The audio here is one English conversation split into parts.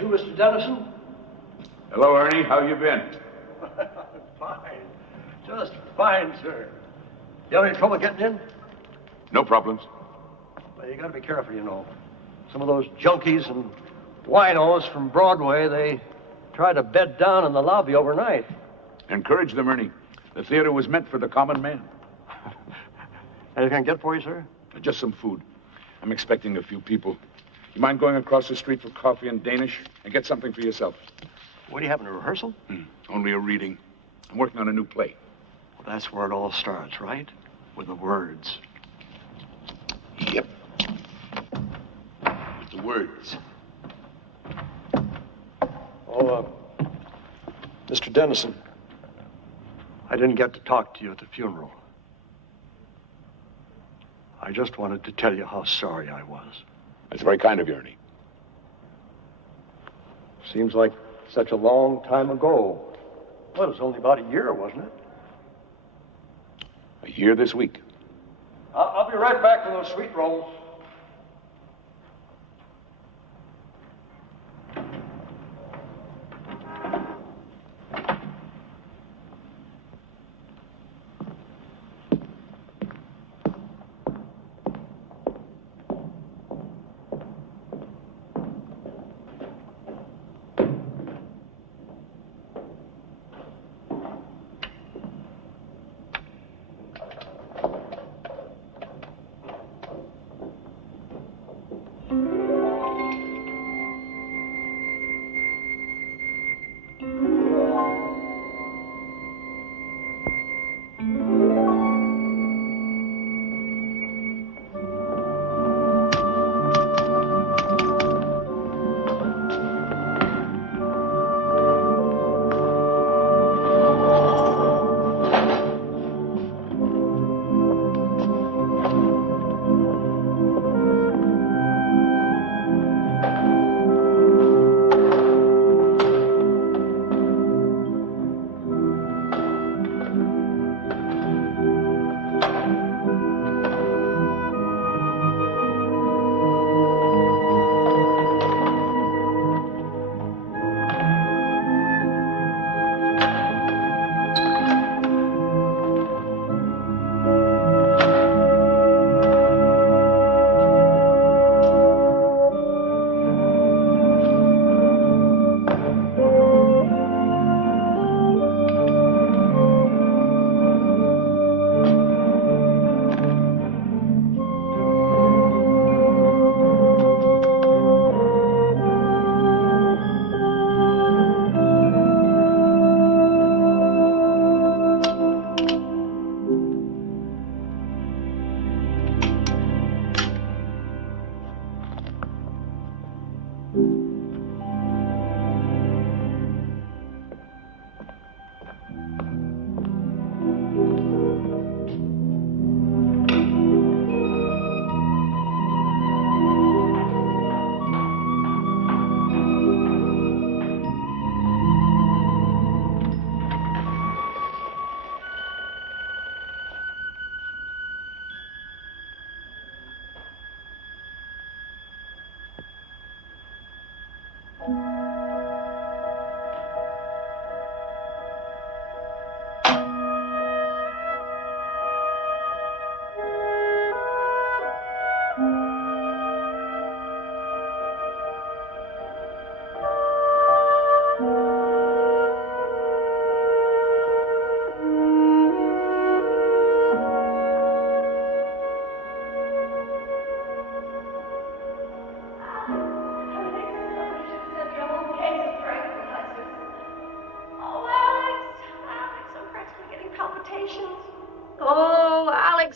you, Mr. Dennison? Hello, Ernie. How you been? Fine. Just fine, sir. You have any trouble getting in? No problems. Well, you gotta be careful, you know. Some of those junkies and winos from Broadway, they try to bed down in the lobby overnight. Encourage them, Ernie. The theater was meant for the common man. Anything I can get for you, sir? Just some food. I'm expecting a few people. You mind going across the street for coffee and Danish and get something for yourself? What, are you having a rehearsal? Only a reading. I'm working on a new play. Well, that's where it all starts, right? With the words. Yep. With the words. Oh, Mr. Dennison, I didn't get to talk to you at the funeral. I just wanted to tell you how sorry I was. That's very kind of you, Ernie. Seems like such a long time ago. Well, it was only about a year, wasn't it? A year this week. I'll be right back with those sweet rolls.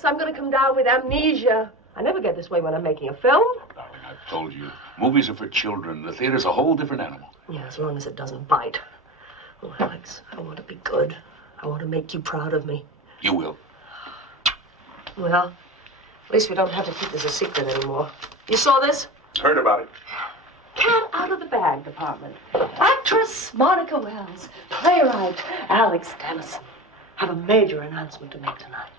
I'm going to come down with amnesia. I never get this way when I'm making a film. Darling, I've told you. Movies are for children. The theater's a whole different animal. Yeah, as long as it doesn't bite. Oh, Alex, I want to be good. I want to make you proud of me. You will. Well, at least we don't have to keep this a secret anymore. You saw this? Heard about it. Cat out of the bag department. Actress Monica Wells. Playwright Alex Dennison. Have a major announcement to make tonight.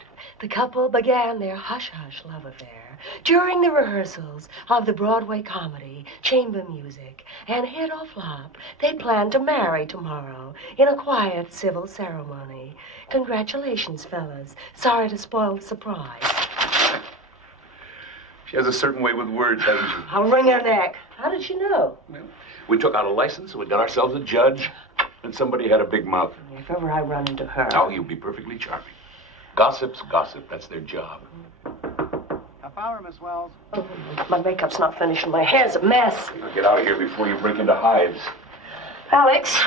The couple began their hush-hush love affair during the rehearsals of the Broadway comedy, Chamber Music, and hit or flop, they plan to marry tomorrow in a quiet civil ceremony. Congratulations, fellas. Sorry to spoil the surprise. She has a certain way with words, hasn't she? I'll wring her neck. How did she know? Well, we took out a license, and we got ourselves a judge, and somebody had a big mouth. If ever I run into her... Oh, you'll be perfectly charming. Gossip's gossip. That's their job. Half hour, Miss Wells. Oh, my makeup's not finished and my hair's a mess. Now get out of here before you break into hives. Alex,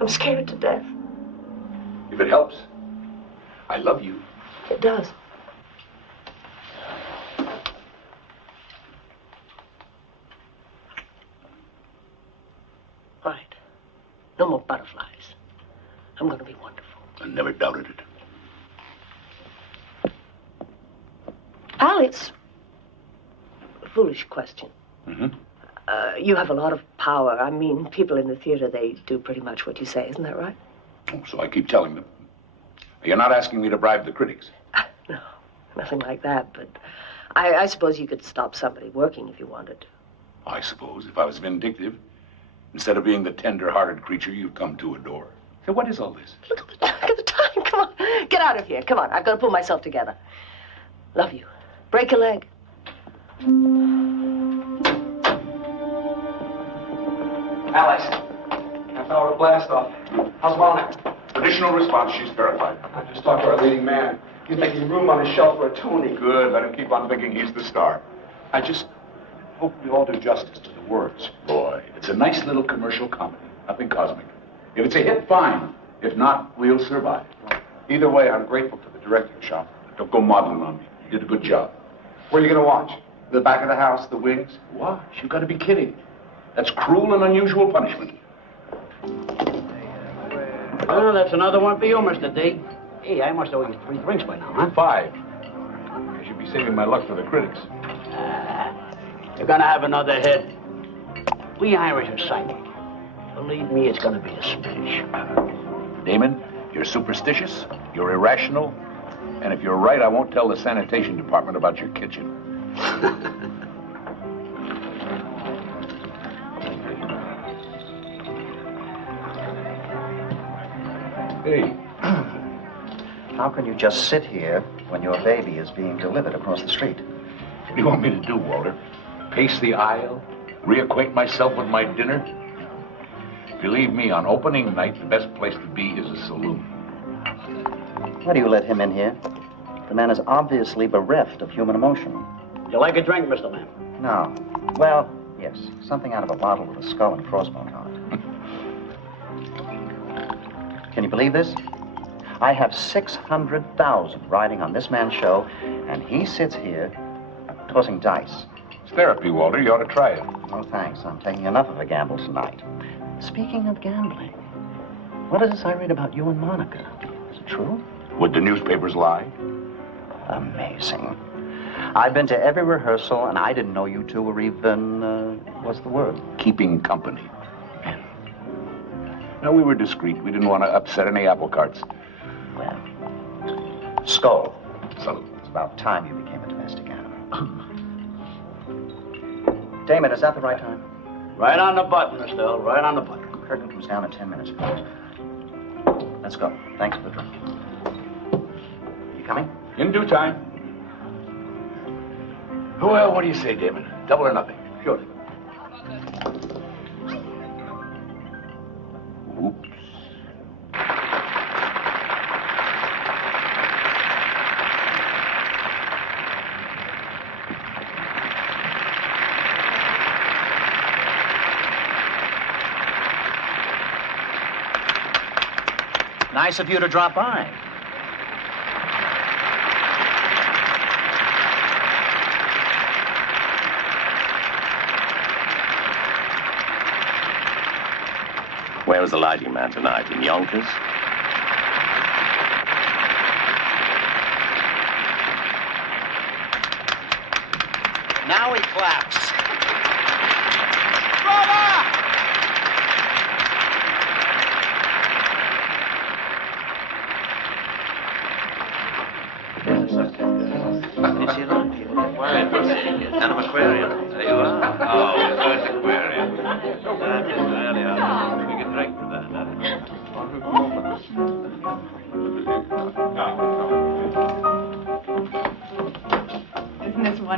I'm scared to death. If it helps, I love you. It does. All right. No more butterflies. I'm going to be wonderful. I never doubted it. Alex, a foolish question. Mm-hmm. You have a lot of power. I mean, people in the theater, they do pretty much what you say. Isn't that right? Oh, so I keep telling them. You're not asking me to bribe the critics. No, nothing like that. But I suppose you could stop somebody working if you wanted. I suppose, if I was vindictive, instead of being the tender-hearted creature you've come to adore. So what is all this? Look at the time. Come on. Get out of here. Come on. I've got to pull myself together. Love you. Break a leg. Alex, half hour to blast off. How's Monica? Additional response, she's terrified. I just talked to our leading man. He's making room on his shelf for a Tony. Good, let him keep on thinking he's the star. I just hope we all do justice to the words. Boy, it's a nice little commercial comedy. Nothing cosmic. If it's a hit, fine. If not, we'll survive. Either way, I'm grateful to the directing shop. Don't go modeling on me. You did a good job. Where are you going to watch? The back of the house, the wings? Watch, you gotta be kidding. That's cruel and unusual punishment. Oh, that's another one for you, Mr. D. Hey, I must owe you 3 drinks by now, huh? 5. I should be saving my luck for the critics. You're gonna have another hit. We Irish are psychic. Believe me, it's gonna be a smash. Damon, you're superstitious, you're irrational, and if you're right, I won't tell the sanitation department about your kitchen. Hey. How can you just sit here when your baby is being delivered across the street? What do you want me to do, Walter? Pace the aisle? Reacquaint myself with my dinner? Believe me, on opening night, the best place to be is a saloon. Why do you let him in here? The man is obviously bereft of human emotion. You like a drink, Mr. Lamb? No. Well, yes. Something out of a bottle with a skull and crossbones on it. Can you believe this? I have 600,000 riding on this man's show, and he sits here tossing dice. It's therapy, Walter. You ought to try it. Oh, thanks. I'm taking enough of a gamble tonight. Speaking of gambling, what is this I read about you and Monica? Is it true? Would the newspapers lie? Amazing. I've been to every rehearsal, and I didn't know you two were even, what's the word? Keeping company. No, we were discreet. We didn't want to upset any apple carts. Well, skull. Salute. It's about time you became a domestic animal. Damon, is that the right time? Right on the button, Mr. Earl. Right on the button. Curtain comes down in 10 minutes. Let's go. Thanks for the drink. You coming? In due time. Well, what do you say, Damon? Double or nothing? Sure. Oops. Nice of you to drop by. Where was the lighting man tonight? In Yonkers? Now he claps.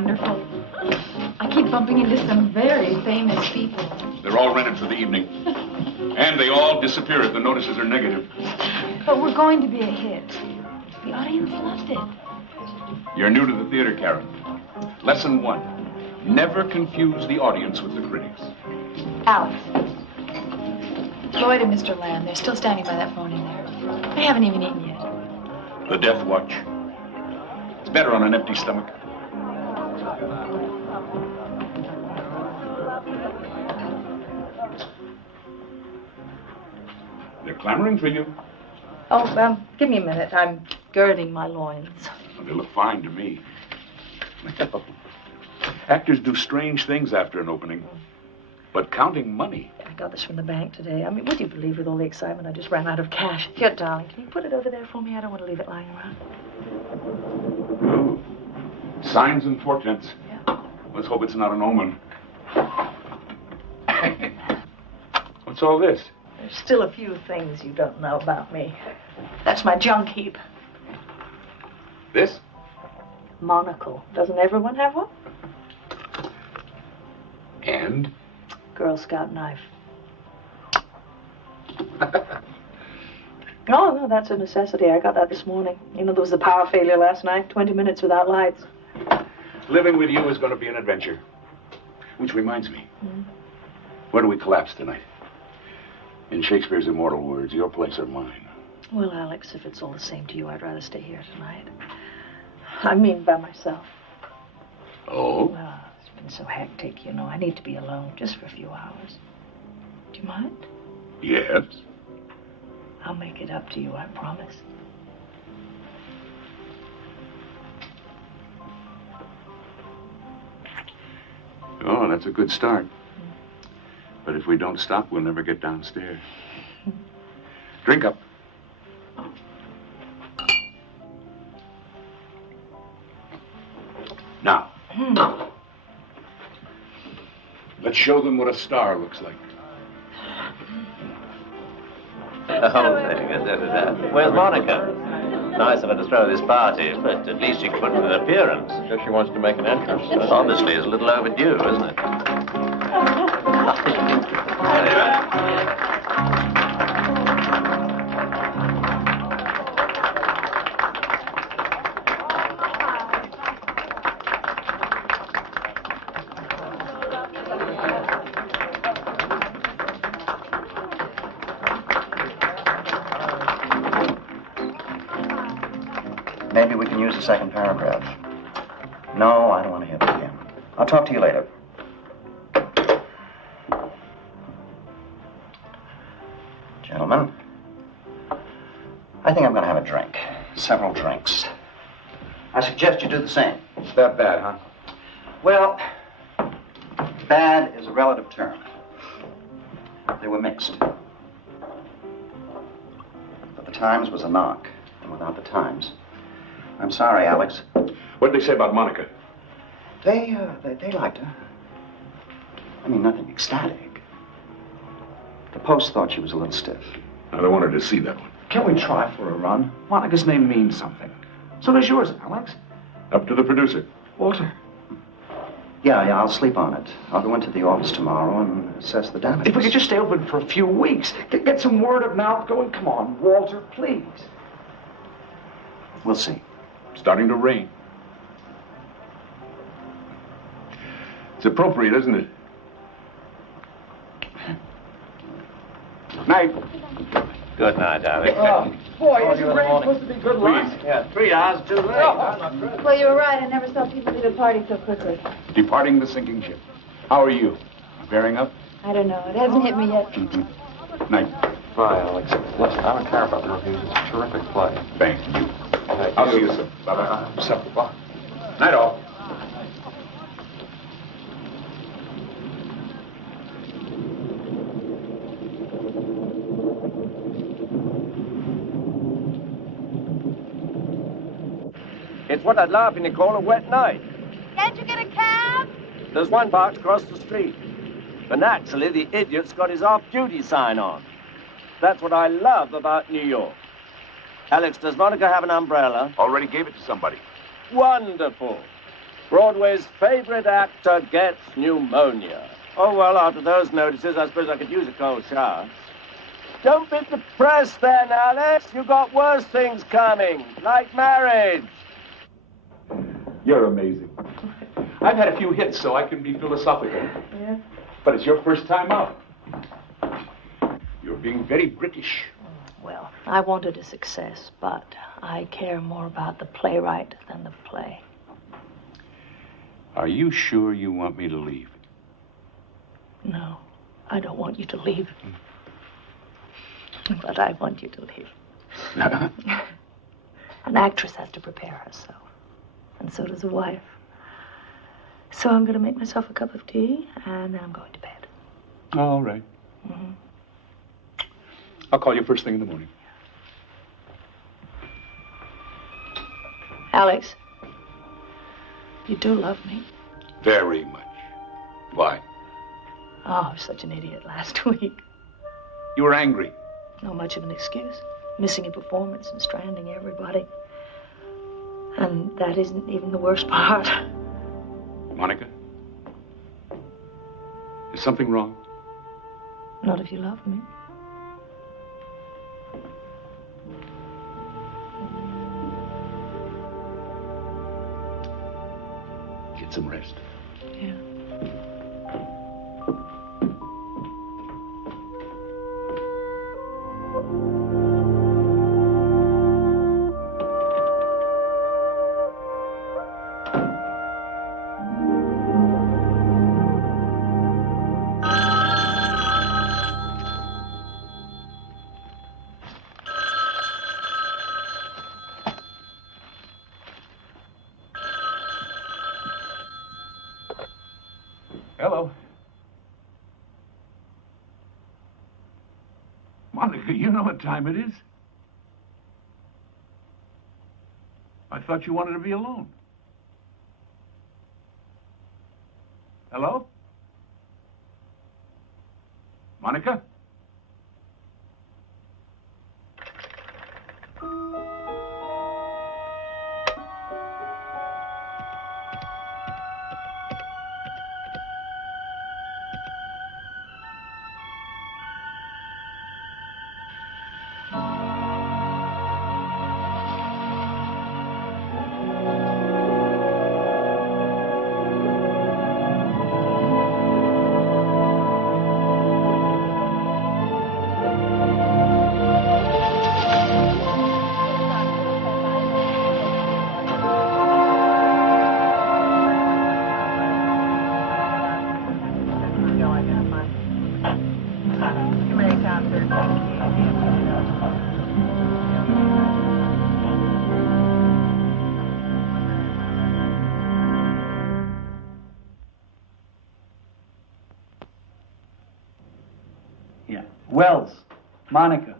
wonderful. I keep bumping into some very famous people. They're all rented for the evening. And they all disappear if the notices are negative. But we're going to be a hit. The audience loved it. You're new to the theater, Karen. Lesson 1. Never confuse the audience with the critics. Alex. Lloyd and Mr. Lamb, they're still standing by that phone in there. They haven't even eaten yet. The death watch. It's better on an empty stomach. They're clamoring for you. Oh, give me a minute. I'm girding my loins. Well, they look fine to me. Actors do strange things after an opening. But counting money. I got this from the bank today. I mean, would you believe with all the excitement I just ran out of cash? Here, darling, can you put it over there for me? I don't want to leave it lying around. Oh, signs and portents. Yeah. Let's hope it's not an omen. What's all this? There's still a few things you don't know about me. That's my junk heap. This? Monocle. Doesn't everyone have one? And? Girl Scout knife. No, that's a necessity. I got that this morning. You know, there was a power failure last night. 20 minutes without lights. Living with you is going to be an adventure. Which reminds me. Where do we collapse tonight? In Shakespeare's immortal words, your place or mine. Well, Alex, if it's all the same to you, I'd rather stay here tonight. I mean, by myself. Oh? Well, it's been so hectic, you know. I need to be alone just for a few hours. Do you mind? Yes. I'll make it up to you, I promise. Oh, that's a good start. But if we don't stop, we'll never get downstairs. Drink up. Now, let's show them what a star looks like. The whole thing. Where's Monica? Nice of her to throw this party, but at least she could put in an appearance. Guess she wants to make an entrance. Obviously, it's a little overdue, isn't it? Maybe we can use the second paragraph. No, I don't want to hear that again. I'll talk to you later. Gentlemen, I think I'm going to have a drink. Several drinks. I suggest you do the same. It's that bad, huh? Well, bad is a relative term. They were mixed. But the Times was a knock, and without the Times... I'm sorry, Alex. What did they say about Monica? They liked her. I mean, nothing ecstatic. The Post thought she was a little stiff. I don't want her to see that one. Can't we try for a run? Monica's name means something. So does yours, Alex. Up to the producer. Walter. Yeah, I'll sleep on it. I'll go into the office tomorrow and assess the damage. If we could just stay open for a few weeks, get some word of mouth going. Come on, Walter, please. We'll see. Starting to rain. It's appropriate, isn't it? Night. Good night, Alex. Oh, boy, isn't rain supposed to be good luck? Yeah, 3 hours too late. Well, you were right. I never saw people leave a party so quickly. Departing the sinking ship. How are you? Bearing up? I don't know. It hasn't hit me yet. Night. Bye, Alex. Listen, I don't care about the reviews. It's a terrific play. Thank you. I'll see you soon. Bye-bye. Supper. Bye. Night all. It's what I'd laughingly call a wet night. Can't you get a cab? There's one box across the street. But naturally, the idiot's got his off-duty sign on. That's what I love about New York. Alex, does Monica have an umbrella? Already gave it to somebody. Wonderful. Broadway's favorite actor gets pneumonia. Oh, well, after those notices, I suppose I could use a cold shower. Don't be depressed then, Alice. You got worse things coming, like marriage. You're amazing. I've had a few hits, so I can be philosophical. Yeah? But it's your first time out. You're being very British. Well, I wanted a success, but I care more about the playwright than the play. Are you sure you want me to leave? No, I don't want you to leave. But I want you to leave. An actress has to prepare herself, and so does a wife. So I'm going to make myself a cup of tea, and then I'm going to bed. All right. Mm-hmm. I'll call you first thing in the morning. Alex, you do love me. Very much. Why? Oh, I was such an idiot last week. You were angry. Not much of an excuse. Missing a performance and stranding everybody. And that isn't even the worst part. Monica? Is something wrong? Not if you love me. Get some rest. Yeah. Hello. Monica, you know what time it is. I thought you wanted to be alone. Hello? Monica? Wells. Monica.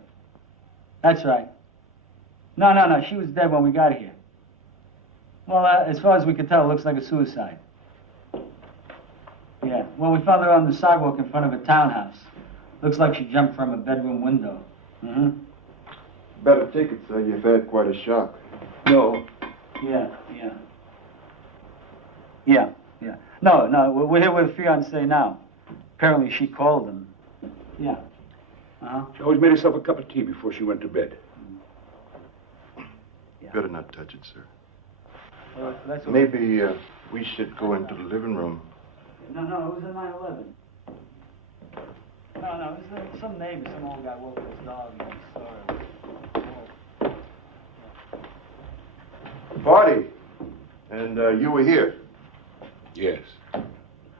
That's right. No. She was dead when we got here. Well, as far as we can tell, it looks like a suicide. Yeah. Well, we found her on the sidewalk in front of a townhouse. Looks like she jumped from a bedroom window. Mm-hmm. Better take it, sir. You've had quite a shock. No. Yeah. No, we're here with fiancée now. Apparently she called him. Yeah. Uh-huh. She always made herself a cup of tea before she went to bed. Yeah. Better not touch it, sir. That's Maybe we should go into the living room. No, it was a 9/11. No, it was some neighbor, some old guy woke up his dog and he saw her. Party. And you were here. Yes.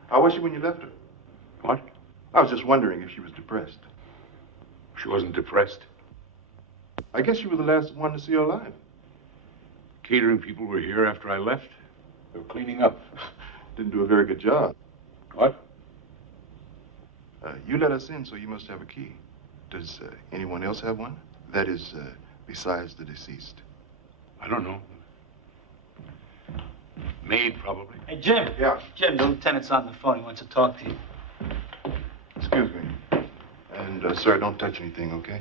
How was she when you left her? What? I was just wondering if she was depressed. She wasn't depressed. I guess you were the last one to see her alive. Catering people were here after I left. They were cleaning up. Didn't do a very good job. What? You let us in, so you must have a key. Does anyone else have one? That is, besides the deceased. I don't know. Maid, probably. Hey, Jim. Yeah? Jim, the lieutenant's on the phone. He wants to talk to you. Excuse me. And, sir, don't touch anything, okay?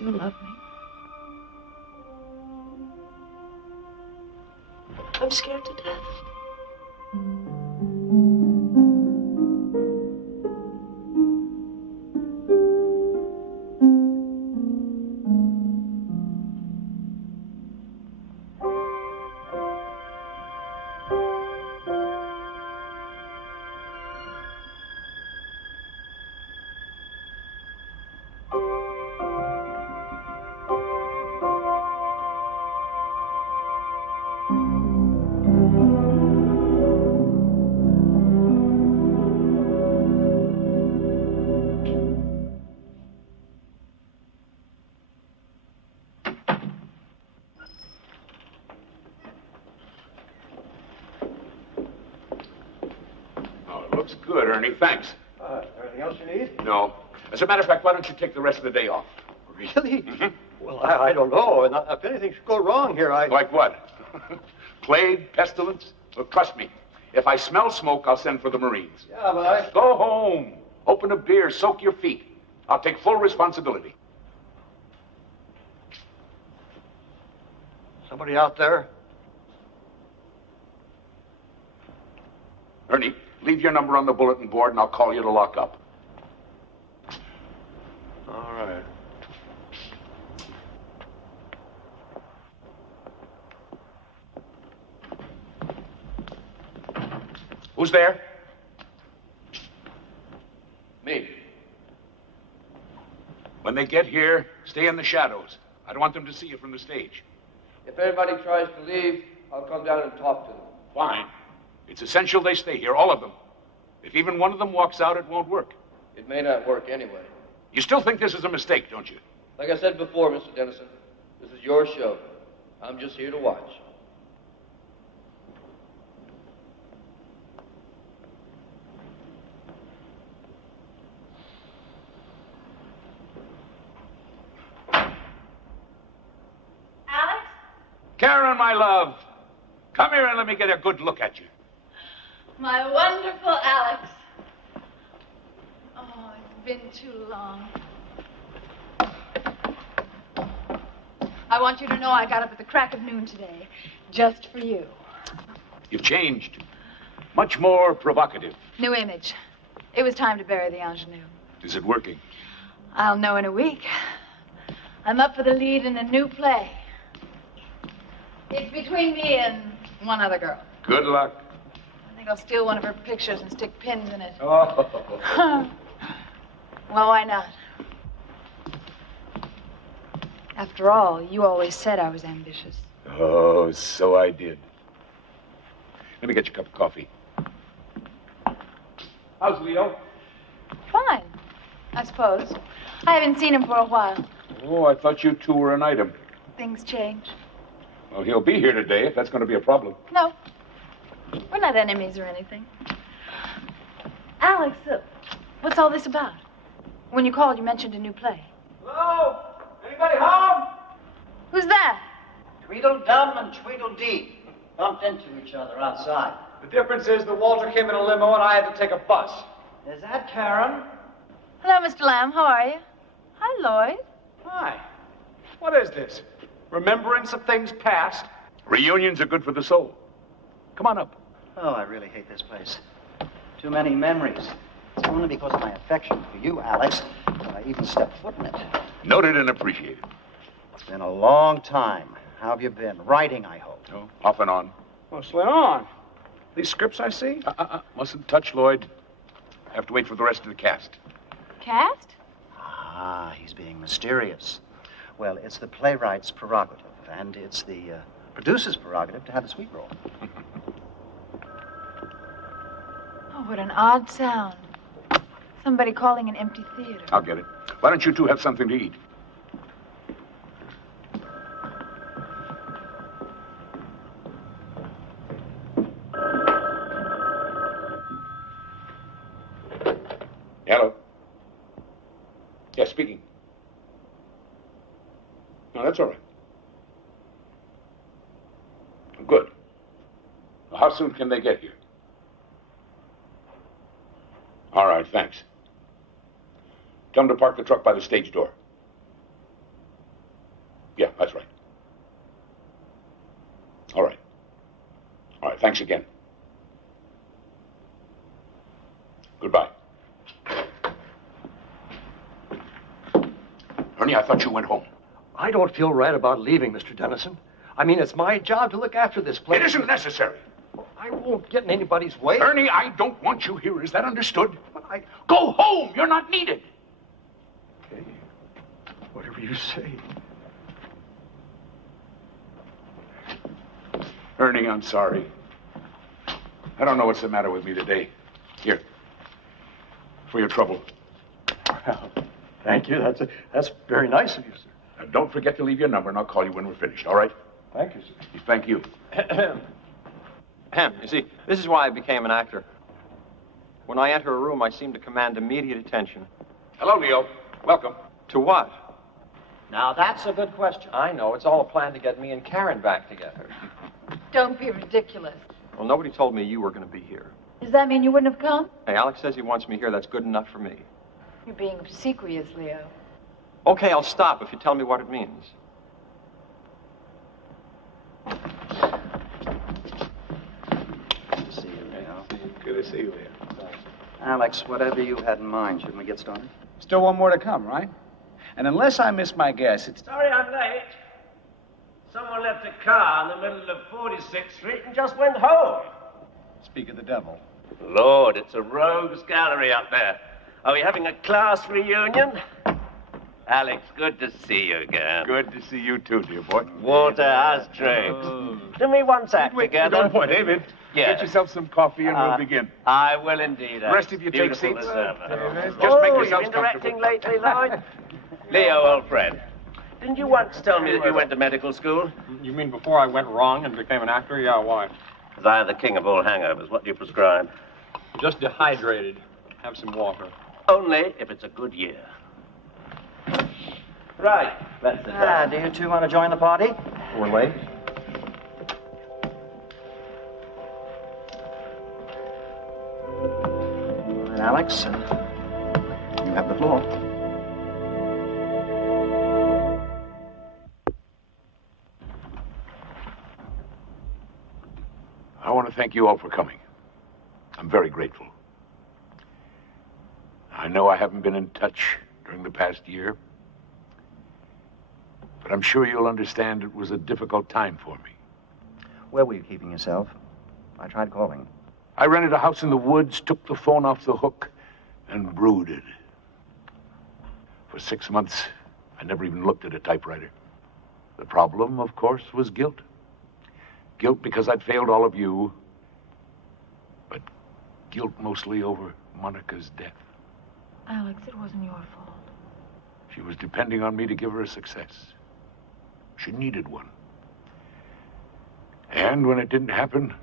do love me. I'm scared to death. Looks good, Ernie. Thanks. Anything else you need? No. As a matter of fact, why don't you take the rest of the day off? Really? Well, I don't know. And if anything should go wrong here, Like what? Plague, pestilence? Look, trust me. If I smell smoke, I'll send for the Marines. Yeah, but Go home. Open a beer. Soak your feet. I'll take full responsibility. Somebody out there? Ernie, leave your number on the bulletin board and I'll call you to lock up. All right. Who's there? Me. When they get here, stay in the shadows. I don't want them to see you from the stage. If anybody tries to leave, I'll come down and talk to them. Fine. It's essential they stay here, all of them. If even one of them walks out, it won't work. It may not work anyway. You still think this is a mistake, don't you? Like I said before, Mr. Dennison, this is your show. I'm just here to watch. Alex? Karen, my love, come here and let me get a good look at you. My wonderful Alex. Oh, it's been too long. I want you to know I got up at the crack of noon today, just for you. You've changed. Much more provocative. New image. It was time to bury the ingenue. Is it working? I'll know in a week. I'm up for the lead in a new play. It's between me and one other girl. Good luck. I think I'll steal one of her pictures and stick pins in it. Oh. Well, why not? After all, you always said I was ambitious. Oh, so I did. Let me get you a cup of coffee. How's Leo? Fine, I suppose. I haven't seen him for a while. Oh, I thought you two were an item. Things change. Well, he'll be here today if that's going to be a problem. No, we're not enemies or anything. Alex, what's all this about? When you called, you mentioned a new play. Hello? Anybody home? Who's that? Tweedledum and Tweedledee bumped into each other outside. The difference is that Walter came in a limo and I had to take a bus. Is that Karen? Hello, Mr. Lamb. How are you? Hi, Lloyd. Hi. What is this? Remembrance of things past? Reunions are good for the soul. Come on up. Oh, I really hate this place. Too many memories. It's only because of my affection for you, Alex, that I even stepped foot in it. Noted and appreciated. It's been a long time. How have you been? Writing, I hope. Oh, off and on. Mostly on. These scripts I see? Mustn't touch Lloyd. Have to wait for the rest of the cast. Cast? Ah, he's being mysterious. Well, it's the playwright's prerogative, and it's the producer's prerogative to have the sweet roll. Oh, what an odd sound. Somebody calling an empty theater. I'll get it. Why don't you two have something to eat? Hello? Yes, speaking. No, that's all right. Good. How soon can they get here? All right, thanks. Tell them to park the truck by the stage door. All right. All right, thanks again. Goodbye. Ernie, I thought you went home. I don't feel right about leaving, Mr. Dennison. I mean, it's my job to look after this place. It isn't necessary. I won't get in anybody's way. Ernie, I don't want you here. Is that understood? Go home. You're not needed. Okay. Whatever you say. Ernie, I'm sorry. I don't know what's the matter with me today. Here. For your trouble. Well, thank you. That's very nice of you, sir. Now, don't forget to leave your number, and I'll call you when we're finished, all right? Thank you, sir. Thank you. You see, this is why I became an actor. When I enter a room, I seem to command immediate attention. Hello, Leo. Welcome. To what? Now, that's a good question. I know. It's all a plan to get me and Karen back together. Don't be ridiculous. Well, nobody told me you were going to be here. Does that mean you wouldn't have come? Hey, Alex says he wants me here. That's good enough for me. You're being obsequious, Leo. Okay, I'll stop if you tell me what it means. Good to see you, Leo. Good to see you, Leo. Alex, whatever you had in mind, shouldn't we get started? Still one more to come, right? And unless I miss my guess, it's... Sorry I'm late. Someone left a car in the middle of 46th Street and just went home. Speak of the devil. Lord, it's a rogues gallery up there. Are we having a class reunion? Alex, good to see you again. Good to see you too, dear boy. Walter, how's drinks? Do me once act together. Don't point, David. Yeah. Get yourself some coffee and we'll begin. I will indeed. The rest of you take seats. Just Just make yourselves you been directing comfortable. lately, Lloyd? Leo, old friend. Didn't you once tell me that you went to medical school? You mean before I went wrong and became an actor? Yeah, why? Because I am the king of all hangovers. What do you prescribe? Just dehydrated. Have some water. Only if it's a good year. Right. Let's sit down. Do you two want to join the party? We're late. All right, Alex, you have the floor. I want to thank you all for coming. I'm very grateful. I know I haven't been in touch during the past year, but I'm sure you'll understand it was a difficult time for me. Where were you keeping yourself? I tried calling. I rented a house in the woods, took the phone off the hook, and brooded. For 6 months, I never even looked at a typewriter. The problem, of course, was guilt. Guilt because I'd failed all of you, but guilt mostly over Monica's death. Alex, it wasn't your fault. She was depending on me to give her a success. She needed one. And when it didn't happen,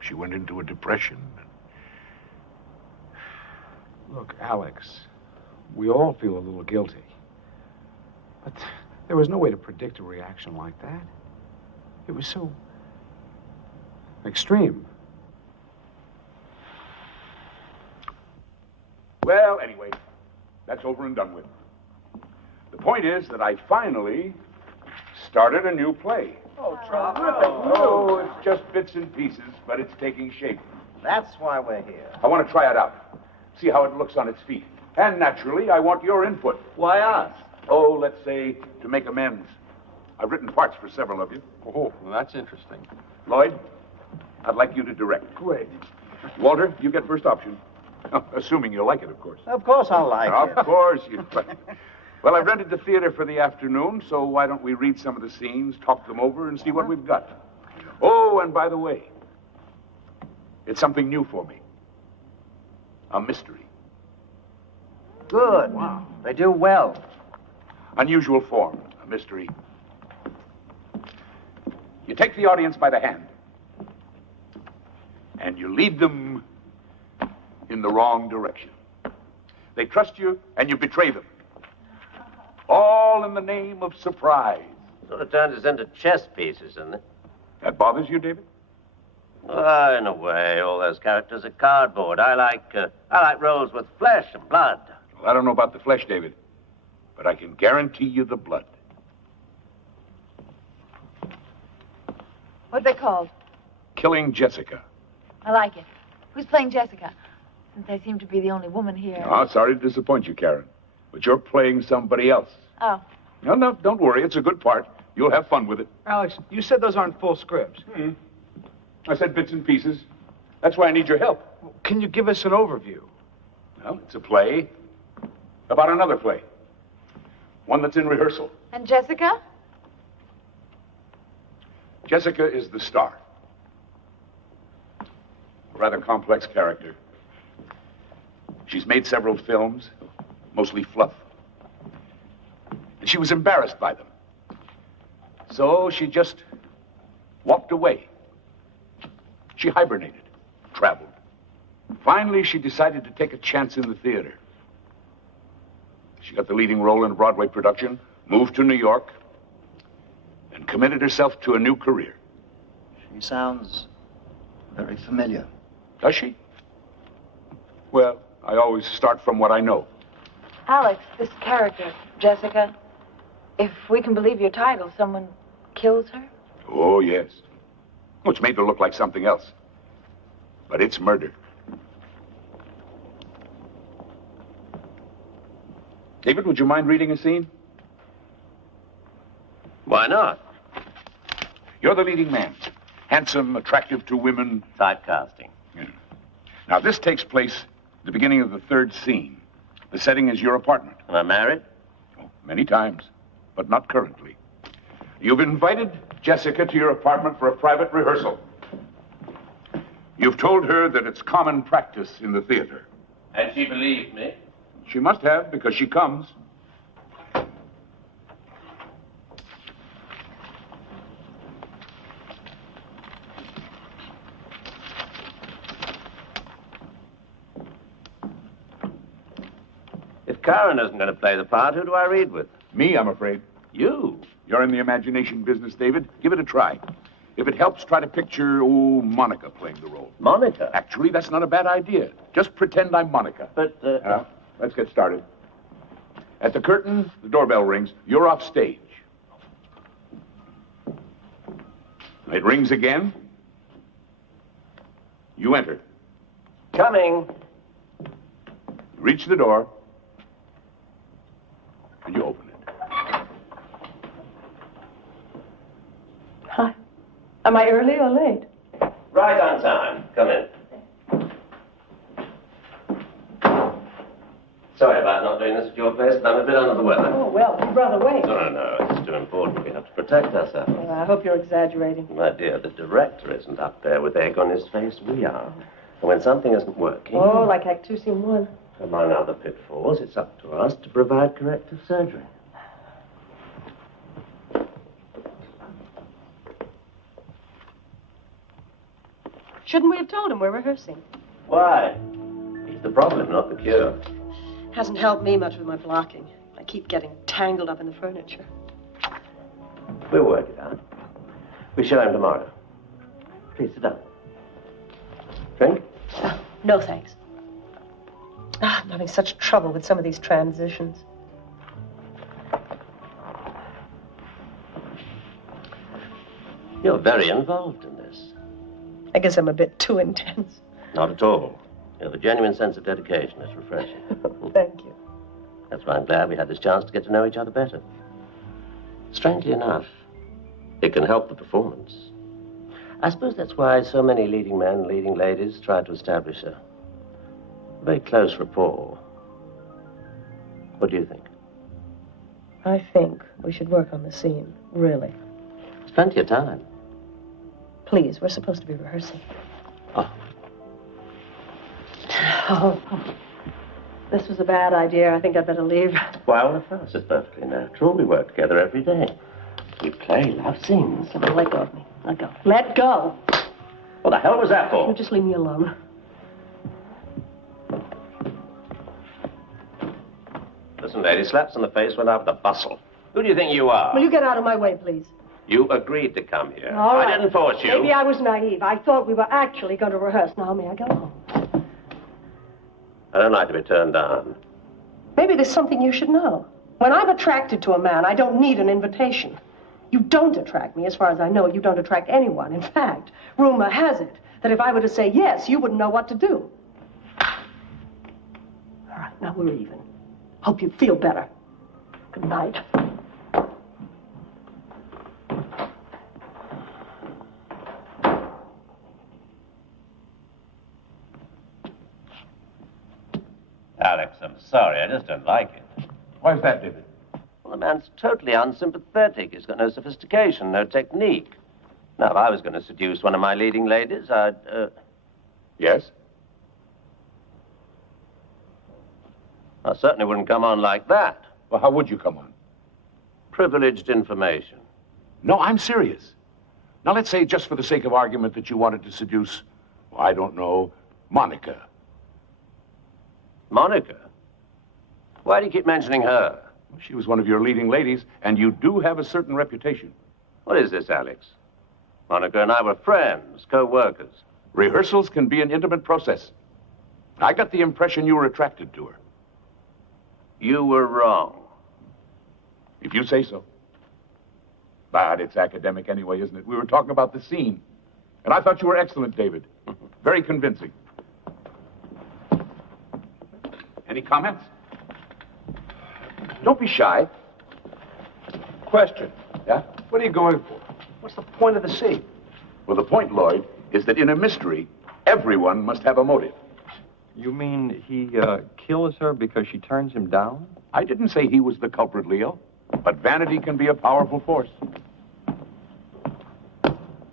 she went into a depression. Look, Alex, we all feel a little guilty. But there was no way to predict a reaction like that. It was so extreme. Well, anyway, that's over and done with. The point is that I finally started a new play. Oh, Oh, it's just bits and pieces, but it's taking shape. That's why we're here. I want to try it out, see how it looks on its feet. And naturally, I want your input. Why us? Oh, let's say to make amends. I've written parts for several of you. Oh, well, that's interesting. Lloyd, I'd like you to direct. Great. Walter, you get first option. Assuming you like it, of course. Of course I'll like it. Of course you like it. Well, I've rented the theater for the afternoon, so why don't we read some of the scenes, talk them over, and see what we've got. Oh, and by the way, it's something new for me. A mystery. Good. Wow. They do well. Unusual form, a mystery. You take the audience by the hand, and you lead them in the wrong direction. They trust you, and you betray them. All in the name of surprise. Sort of turns us into chess pieces, doesn't it? That bothers you, David? In a way, all those characters are cardboard. I like roles with flesh and blood. Well, I don't know about the flesh, David, but I can guarantee you the blood. What's it called? Killing Jessica. I like it. Who's playing Jessica? Since I seem to be the only woman here. Oh, sorry to disappoint you, Karen. But you're playing somebody else. Oh. No, don't worry. It's a good part. You'll have fun with it. Alex, you said those aren't full scripts. I said bits and pieces. That's why I need your help. Can you give us an overview? Well, it's a play about another play. One that's in rehearsal. And Jessica? Jessica is the star. A rather complex character. She's made several films, mostly fluff. And she was embarrassed by them. So she just walked away. She hibernated, traveled. Finally, she decided to take a chance in the theater. She got the leading role in a Broadway production, moved to New York, and committed herself to a new career. She sounds very familiar. Does she? Well, I always start from what I know. Alex, this character, Jessica, if we can believe your title, someone kills her? Oh, yes. Well, it's made to look like something else. But it's murder. David, would you mind reading a scene? Why not? You're the leading man. Handsome, attractive to women. Typecasting. Yeah. Now, this takes place at the beginning of the third scene. The setting is your apartment. Am I married? Oh, many times, but not currently. You've invited Jessica to your apartment for a private rehearsal. You've told her that it's common practice in the theater. And she believed me? She must have, because she comes. If Karen isn't going to play the part, who do I read with? Me, I'm afraid. You? You're in the imagination business, David. Give it a try. If it helps, try to picture, Monica playing the role. Monica? Actually, that's not a bad idea. Just pretend I'm Monica. But, let's get started. At the curtain, the doorbell rings. You're off stage. It rings again. You enter. Coming. You reach the door. And you open it. Hi. Am I early or late? Right on time. Come in. Sorry about not doing this at your place, but I'm a bit under the weather. Oh, well, you'd rather wait. No, it's too important. We have to protect ourselves. Well, I hope you're exaggerating. My dear, the director isn't up there with egg on his face. We are. And when something isn't working... Oh, like Act 2, Scene 1. Among other pitfalls, it's up to us to provide corrective surgery. Shouldn't we have told him we're rehearsing? Why? He's the problem, not the cure. Hasn't helped me much with my blocking. I keep getting tangled up in the furniture. We'll work it out. We show him tomorrow. Please sit down. Drink? No, thanks. I'm having such trouble with some of these transitions. You're very involved in this. I guess I'm a bit too intense. Not at all. You have a genuine sense of dedication. It's refreshing. Thank you. That's why I'm glad we had this chance to get to know each other better. Strangely enough, it can help the performance. I suppose that's why so many leading men and leading ladies try to establish a very close rapport. What do you think? I think we should work on the scene, really. There's plenty of time. Please, we're supposed to be rehearsing. Oh. Oh, this was a bad idea. I think I'd better leave. Why all the fuss? It's perfectly natural. We work together every day. We play love scenes. Come on, let go of me. Let go. Let go! What the hell was that for? You just leave me alone. Listen, lady, slaps in the face went out with a bustle. Who do you think you are? Will you get out of my way, please? You agreed to come here. All right. I didn't force you. Maybe I was naive. I thought we were actually going to rehearse. Now, may I go home? I don't like to be turned down. Maybe there's something you should know. When I'm attracted to a man, I don't need an invitation. You don't attract me. As far as I know, you don't attract anyone. In fact, rumor has it that if I were to say yes, you wouldn't know what to do. All right, now we're even. Hope you feel better. Good night. Alex, I'm sorry. I just don't like it. Why's that, David? Well, the man's totally unsympathetic. He's got no sophistication, no technique. Now, if I was going to seduce one of my leading ladies, I'd, Yes? I certainly wouldn't come on like that. Well, how would you come on? Privileged information. No, I'm serious. Now, let's say, just for the sake of argument, that you wanted to seduce, well, I don't know, Monica. Monica? Why do you keep mentioning her? Well, she was one of your leading ladies, and you do have a certain reputation. What is this, Alex? Monica and I were friends, co-workers. Rehearsals can be an intimate process. I got the impression you were attracted to her. You were wrong. If you say so. But it's academic anyway, isn't it? We were talking about the scene. And I thought you were excellent, David. Very convincing. Any comments? Don't be shy. Question. Yeah? What are you going for? What's the point of the scene? Well, the point, Lloyd, is that in a mystery, everyone must have a motive. You mean he kills her because she turns him down? I didn't say he was the culprit, Leo. But vanity can be a powerful force.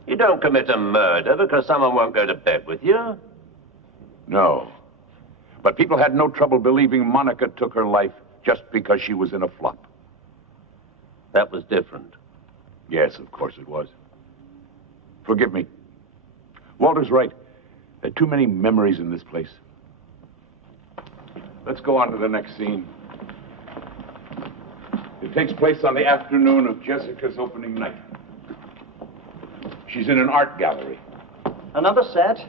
You don't commit a murder because someone won't go to bed with you. No. But people had no trouble believing Monica took her life just because she was in a flop. That was different. Yes, of course it was. Forgive me. Walter's right. There are too many memories in this place. Let's go on to the next scene. It takes place on the afternoon of Jessica's opening night. She's in an art gallery. Another set?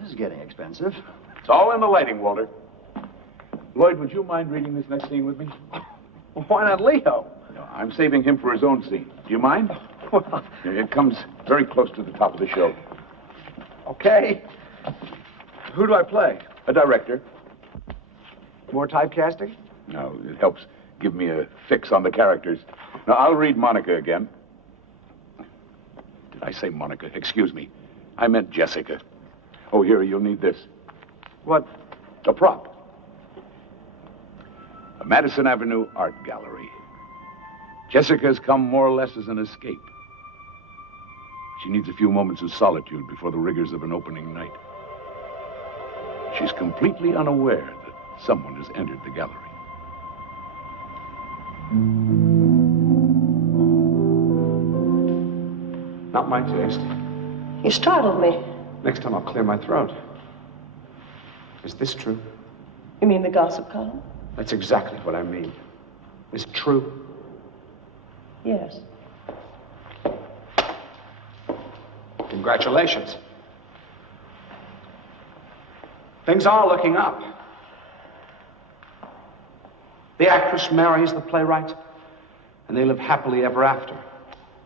This is getting expensive. It's all in the lighting, Walter. Lloyd, would you mind reading this next scene with me? Why not Leo? No, I'm saving him for his own scene. Do you mind? Well, It comes very close to the top of the show. okay. Who do I play? A director. More typecasting? No, it helps give me a fix on the characters. Now, I'll read Monica again. Did I say Monica? Excuse me. I meant Jessica. Oh, here, you'll need this. What? A prop. A Madison Avenue art gallery. Jessica's come more or less as an escape. She needs a few moments of solitude before the rigors of an opening night. She's completely unaware that someone has entered the gallery. Not my taste. You startled me. Next time I'll clear my throat. Is this true? You mean the gossip column? That's exactly what I mean. Is it true? Yes. Congratulations. Things are looking up. The actress marries the playwright, and they live happily ever after.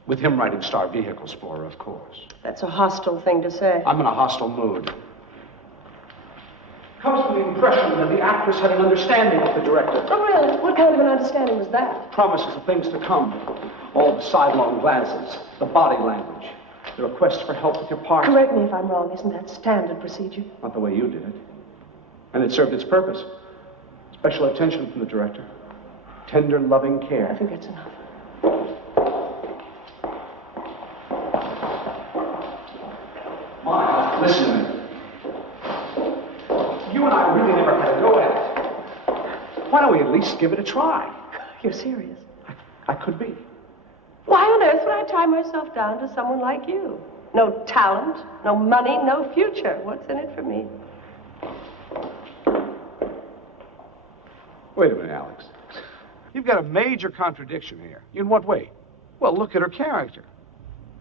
With him writing star vehicles for her, of course. That's a hostile thing to say. I'm in a hostile mood. Comes from the impression that the actress had an understanding with the director. Oh, really? What kind of an understanding was that? Promises of things to come. All the sidelong glances, the body language, the request for help with your part. Correct me if I'm wrong. Isn't that standard procedure? Not the way you did it. And it served its purpose. Special attention from the director. Tender, loving care. I think that's enough. Maya, listen to me. You and I really never had a go at it. Why don't we at least give it a try? You're serious? I could be. Why on earth would I tie myself down to someone like you? No talent, no money, no future. What's in it for me? Wait a minute, Alex. You've got a major contradiction here. In what way? Well, look at her character.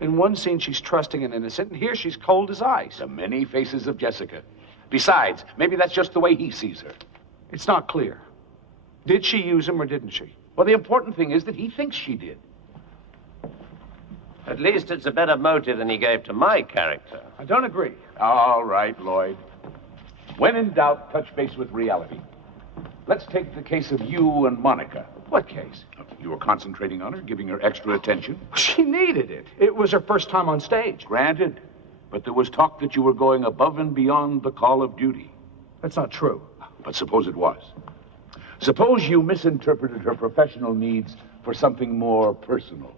In one scene, she's trusting and innocent, and here she's cold as ice. The many faces of Jessica. Besides, maybe that's just the way he sees her. It's not clear. Did she use him or didn't she? Well, the important thing is that he thinks she did. At least it's a better motive than he gave to my character. I don't agree. All right, Lloyd. When in doubt, touch base with reality. Let's take the case of you and Monica. What case? You were concentrating on her, giving her extra attention. She needed it. It was her first time on stage. Granted. But there was talk that you were going above and beyond the call of duty. That's not true. But suppose it was. Suppose you misinterpreted her professional needs for something more personal.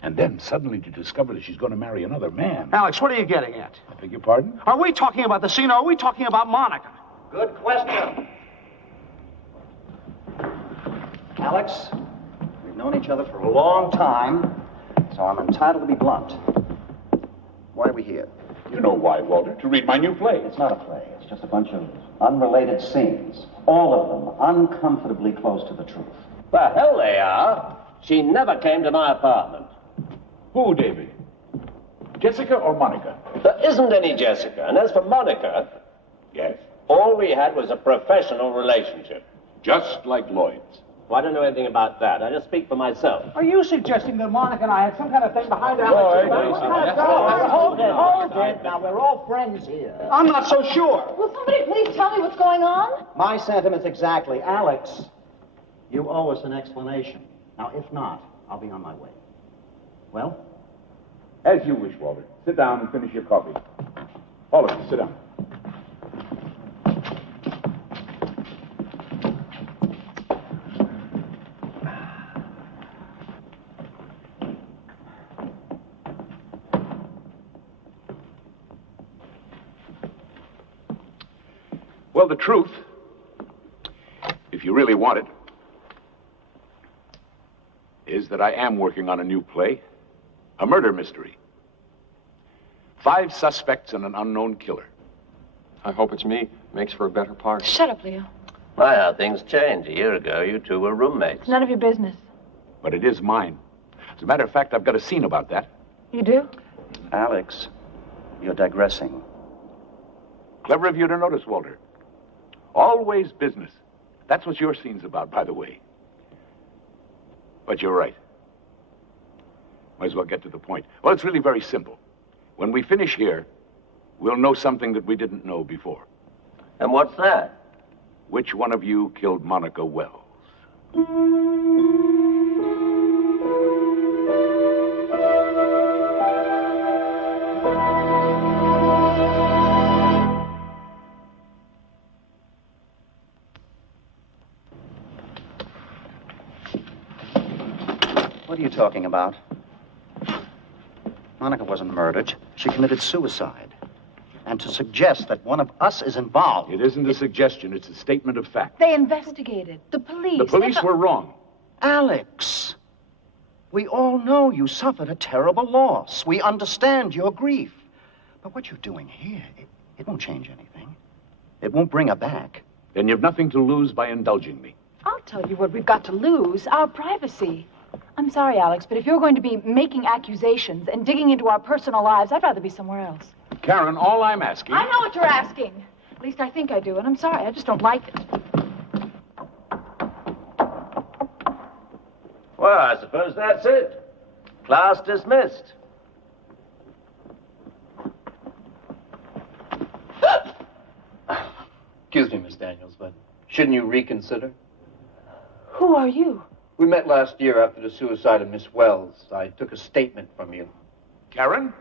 And then suddenly to discover that she's going to marry another man. Alex, what are you getting at? I beg your pardon? Are we talking about the scene or are we talking about Monica? Good question. Alex, we've known each other for a long time, so I'm entitled to be blunt. Why are we here? You know why, Walter. To read my new play. It's not a play. It's just a bunch of unrelated scenes. All of them uncomfortably close to the truth. The hell they are. She never came to my apartment. Who, David? Jessica or Monica? There isn't any Jessica. And as for Monica... Yes? All we had was a professional relationship. Just like Lloyd's. Well, I don't know anything about that. I just speak for myself. Are you suggesting that Monica and I had some kind of thing behind our Hold it. Now, we're all friends here. I'm not so sure. Will somebody please tell me what's going on? My sentiments exactly. Alex, you owe us an explanation. Now, if not, I'll be on my way. Well? As you wish, Walter. Sit down and finish your coffee. All of you, sit down. Well, the truth, if you really want it, is that I am working on a new play, a murder mystery. 5 suspects and an unknown killer. I hope it's me. Makes for a better part. Shut up, Leo. My, how things changed. A year ago, you two were roommates. It's none of your business. But it is mine. As a matter of fact, I've got a scene about that. You do? Alex, you're digressing. Clever of you to notice, Walter. Always business. That's what your scene's about, by the way. But you're right. Might as well get to the point. Well, it's really very simple. When we finish here, we'll know something that we didn't know before. And what's that? Which one of you killed Monica Wells? What are you talking about? Monica wasn't murdered. She committed suicide. And to suggest that one of us is involved... It isn't a suggestion. It's a statement of fact. They investigated. The police. The police were wrong. Alex, we all know you suffered a terrible loss. We understand your grief. But what you're doing here, it won't change anything. It won't bring her back. Then you've nothing to lose by indulging me. I'll tell you what we've got to lose, our privacy. I'm sorry, Alex, but if you're going to be making accusations and digging into our personal lives, I'd rather be somewhere else. Karen, all I'm asking... I know what you're asking. At least I think I do, and I'm sorry. I just don't like it. Well, I suppose that's it. Class dismissed. Excuse me, Miss Daniels, but shouldn't you reconsider? Who are you? We met last year after the suicide of Miss Wells. I took a statement from you. Karen?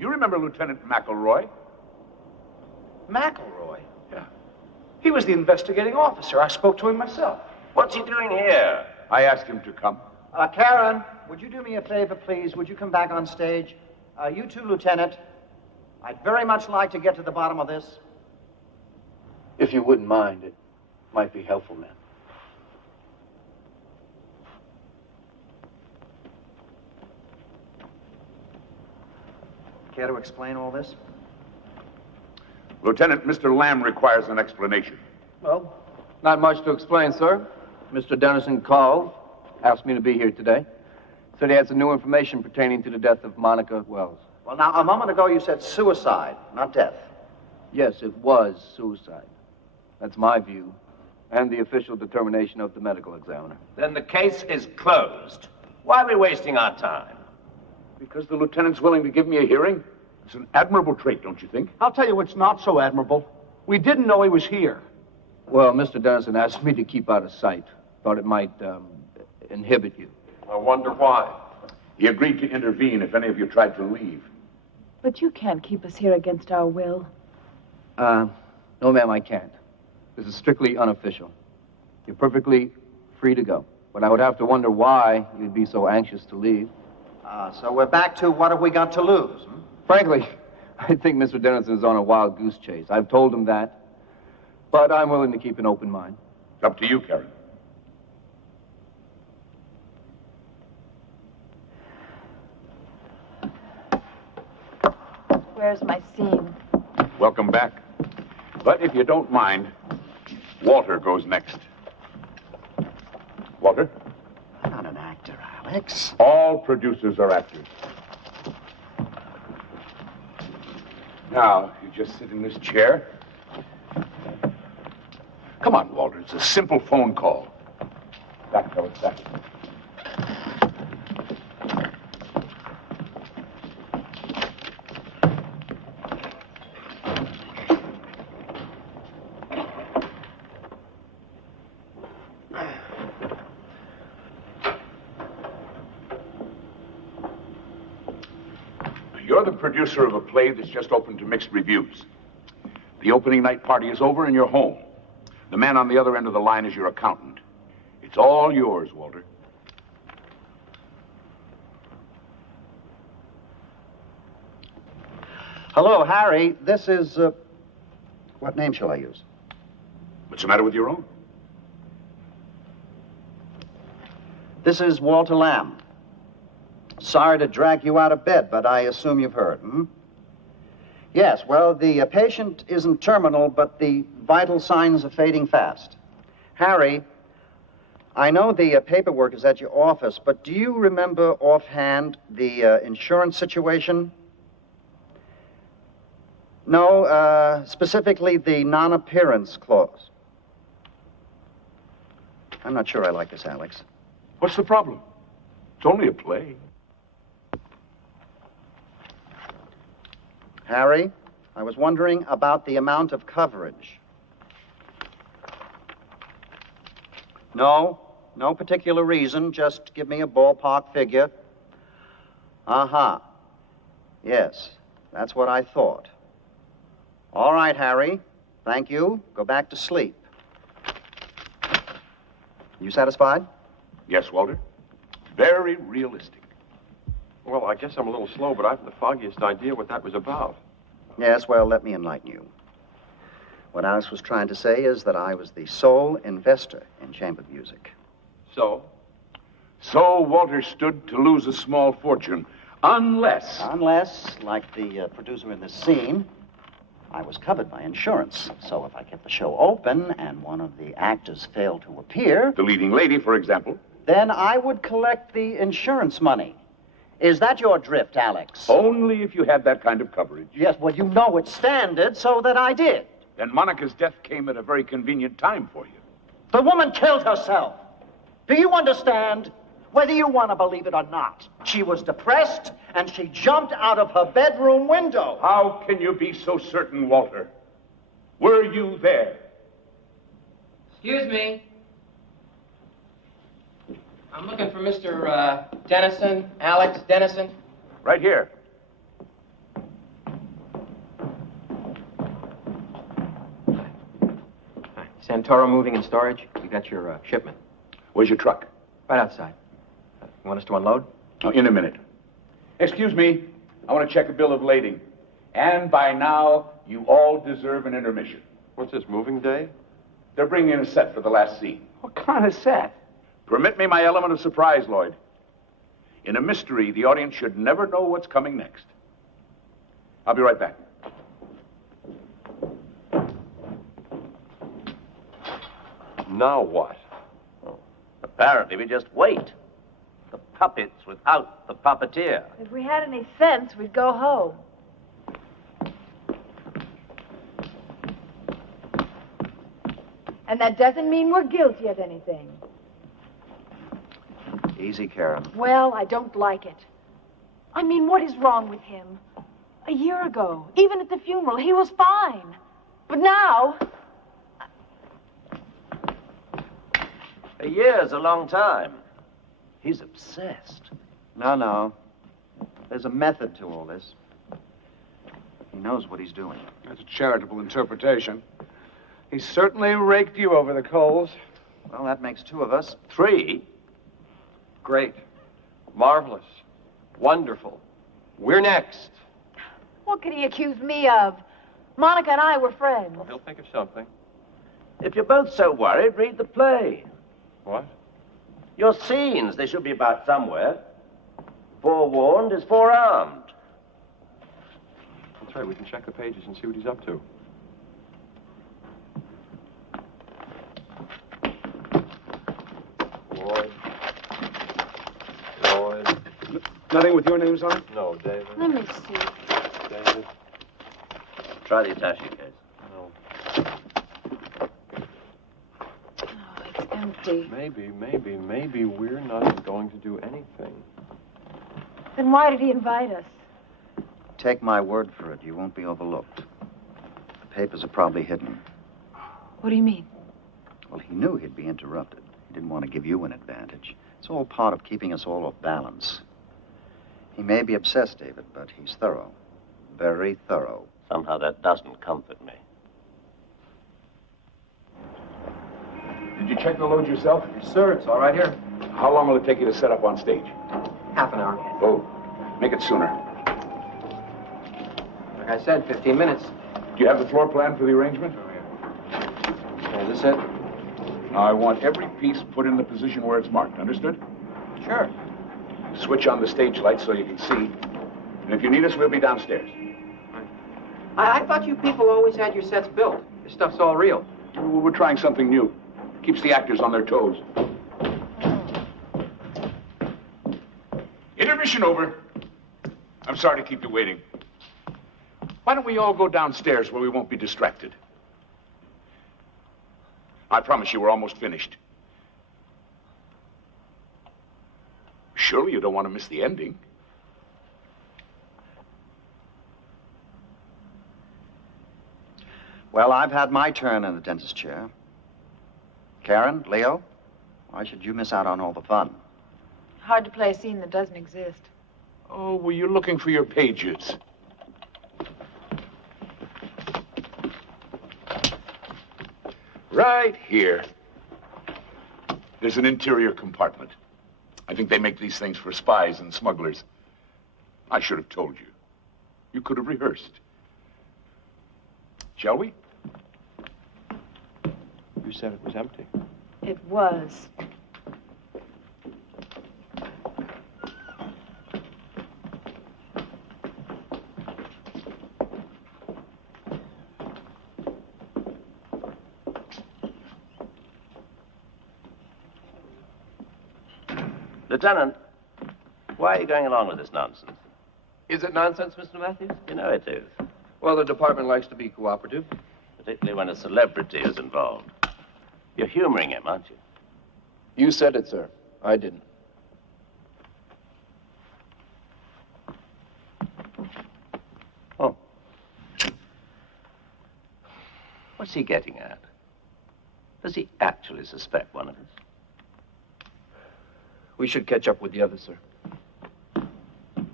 You remember Lieutenant McElroy? McElroy? Yeah. He was the investigating officer. I spoke to him myself. What's he doing here? I asked him to come. Karen, would you do me a favor, please? Would you come back on stage? You too, Lieutenant. I'd very much like to get to the bottom of this. If you wouldn't mind, it might be helpful, ma'am. Care to explain all this? Lieutenant, Mr. Lamb requires an explanation. Well, not much to explain, sir. Mr. Dennison called, asked me to be here today. Said he had some new information pertaining to the death of Monica Wells. Well, now, a moment ago you said suicide, not death. Yes, it was suicide. That's my view, and the official determination of the medical examiner. Then the case is closed. Why are we wasting our time? Because the lieutenant's willing to give me a hearing? It's an admirable trait, don't you think? I'll tell you what's not so admirable. We didn't know he was here. Well, Mr. Dennison asked me to keep out of sight. Thought it might inhibit you. I wonder why. He agreed to intervene if any of you tried to leave. But you can't keep us here against our will. No, ma'am, I can't. This is strictly unofficial. You're perfectly free to go. But I would have to wonder why you'd be so anxious to leave. So we're back to what have we got to lose? Frankly, I think Mr. Dennison is on a wild goose chase. I've told him that. But I'm willing to keep an open mind. It's up to you, Karen. Where's my scene? Welcome back. But if you don't mind, Walter goes next. Walter? I'm not an actor, Alex. All producers are actors. Now, you just sit in this chair. Come on, Walter. It's a simple phone call. Back, fellas, back. You're the producer of a play that's just opened to mixed reviews. The opening night party is over and you're home. The man on the other end of the line is your accountant. It's all yours, Walter. Hello, Harry. This is, what name shall I use? What's the matter with your own? This is Walter Lamb. Sorry to drag you out of bed, but I assume you've heard, Yes, well, the patient isn't terminal, but the vital signs are fading fast. Harry, I know the paperwork is at your office, but do you remember offhand the insurance situation? No, specifically the non-appearance clause. I'm not sure I like this, Alex. What's the problem? It's only a play. Harry, I was wondering about the amount of coverage. No particular reason. Just give me a ballpark figure. Uh-huh. Yes, that's what I thought. All right, Harry. Thank you. Go back to sleep. You satisfied? Yes, Walter. Very realistic. Well, I guess I'm a little slow, but I haven't the foggiest idea what that was about. Yes, well, let me enlighten you. What Alice was trying to say is that I was the sole investor in chamber music. So? So Walter stood to lose a small fortune, unless, like the producer in this scene, I was covered by insurance. So if I kept the show open and one of the actors failed to appear... The leading lady, for example. Then I would collect the insurance money. Is that your drift, Alex? Only if you had that kind of coverage. Yes, well, you know it's standard, so that I did. Then Monica's death came at a very convenient time for you. The woman killed herself. Do you understand? Whether you want to believe it or not, she was depressed, and she jumped out of her bedroom window. How can you be so certain, Walter? Were you there? Excuse me. I'm looking for Mr. Dennison, Alex Dennison. Right here. Hi. Santoro Moving and Storage. You got your shipment. Where's your truck? Right outside. You want us to unload? Oh, in a minute. Excuse me. I want to check a bill of lading. And by now, you all deserve an intermission. What's this, moving day? They're bringing in a set for the last scene. What kind of set? Permit me my element of surprise, Lloyd. In a mystery, the audience should never know what's coming next. I'll be right back. Now what? Apparently, we just wait. The puppets without the puppeteer. If we had any sense, we'd go home. And that doesn't mean we're guilty of anything. Easy, Karen. Well, I don't like it. I mean, what is wrong with him? A year ago, even at the funeral, he was fine. But now... A year's a long time. He's obsessed. No. There's a method to all this. He knows what he's doing. That's a charitable interpretation. He certainly raked you over the coals. Well, that makes 2 of us. 3? Great. Marvelous. Wonderful. We're next. What could he accuse me of? Monica and I were friends. Well, he'll think of something. If you're both so worried, read the play. What? Your scenes, they should be about somewhere. Forewarned is forearmed. That's right, we can check the pages and see what he's up to. Lloyd. Nothing with your names on it? No, David. Let me see. David. Try the attaché case. No. Oh, it's empty. Maybe we're not going to do anything. Then why did he invite us? Take my word for it, you won't be overlooked. The papers are probably hidden. What do you mean? Well, he knew he'd be interrupted. He didn't want to give you an advantage. It's all part of keeping us all off balance. He may be obsessed, David, but he's thorough. Very thorough. Somehow that doesn't comfort me. Did you check the load yourself? Yes, sir. It's all right here. How long will it take you to set up on stage? Half an hour. Oh, make it sooner. Like I said, 15 minutes. Do you have the floor plan for the arrangement? Is this it? Now, I want every piece put in the position where it's marked. Understood? Sure. Switch on the stage lights so you can see. And if you need us, we'll be downstairs. I thought you people always had your sets built. This stuff's all real. We're trying something new. Keeps the actors on their toes. Intermission over. I'm sorry to keep you waiting. Why don't we all go downstairs where we won't be distracted? I promise you we're almost finished. Surely you don't want to miss the ending. Well, I've had my turn in the dentist's chair. Karen, Leo, why should you miss out on all the fun? Hard to play a scene that doesn't exist. Oh, well, you're looking for your pages. Right here. There's an interior compartment. I think they make these things for spies and smugglers. I should have told you. You could have rehearsed. Shall we? You said it was empty. It was. Lieutenant, why are you going along with this nonsense? Is it nonsense, Mr. Matthews? You know it is. Well, the department likes to be cooperative. Particularly when a celebrity is involved. You're humoring him, aren't you? You said it, sir. I didn't. Oh. What's he getting at? Does he actually suspect one of us? We should catch up with the others, sir.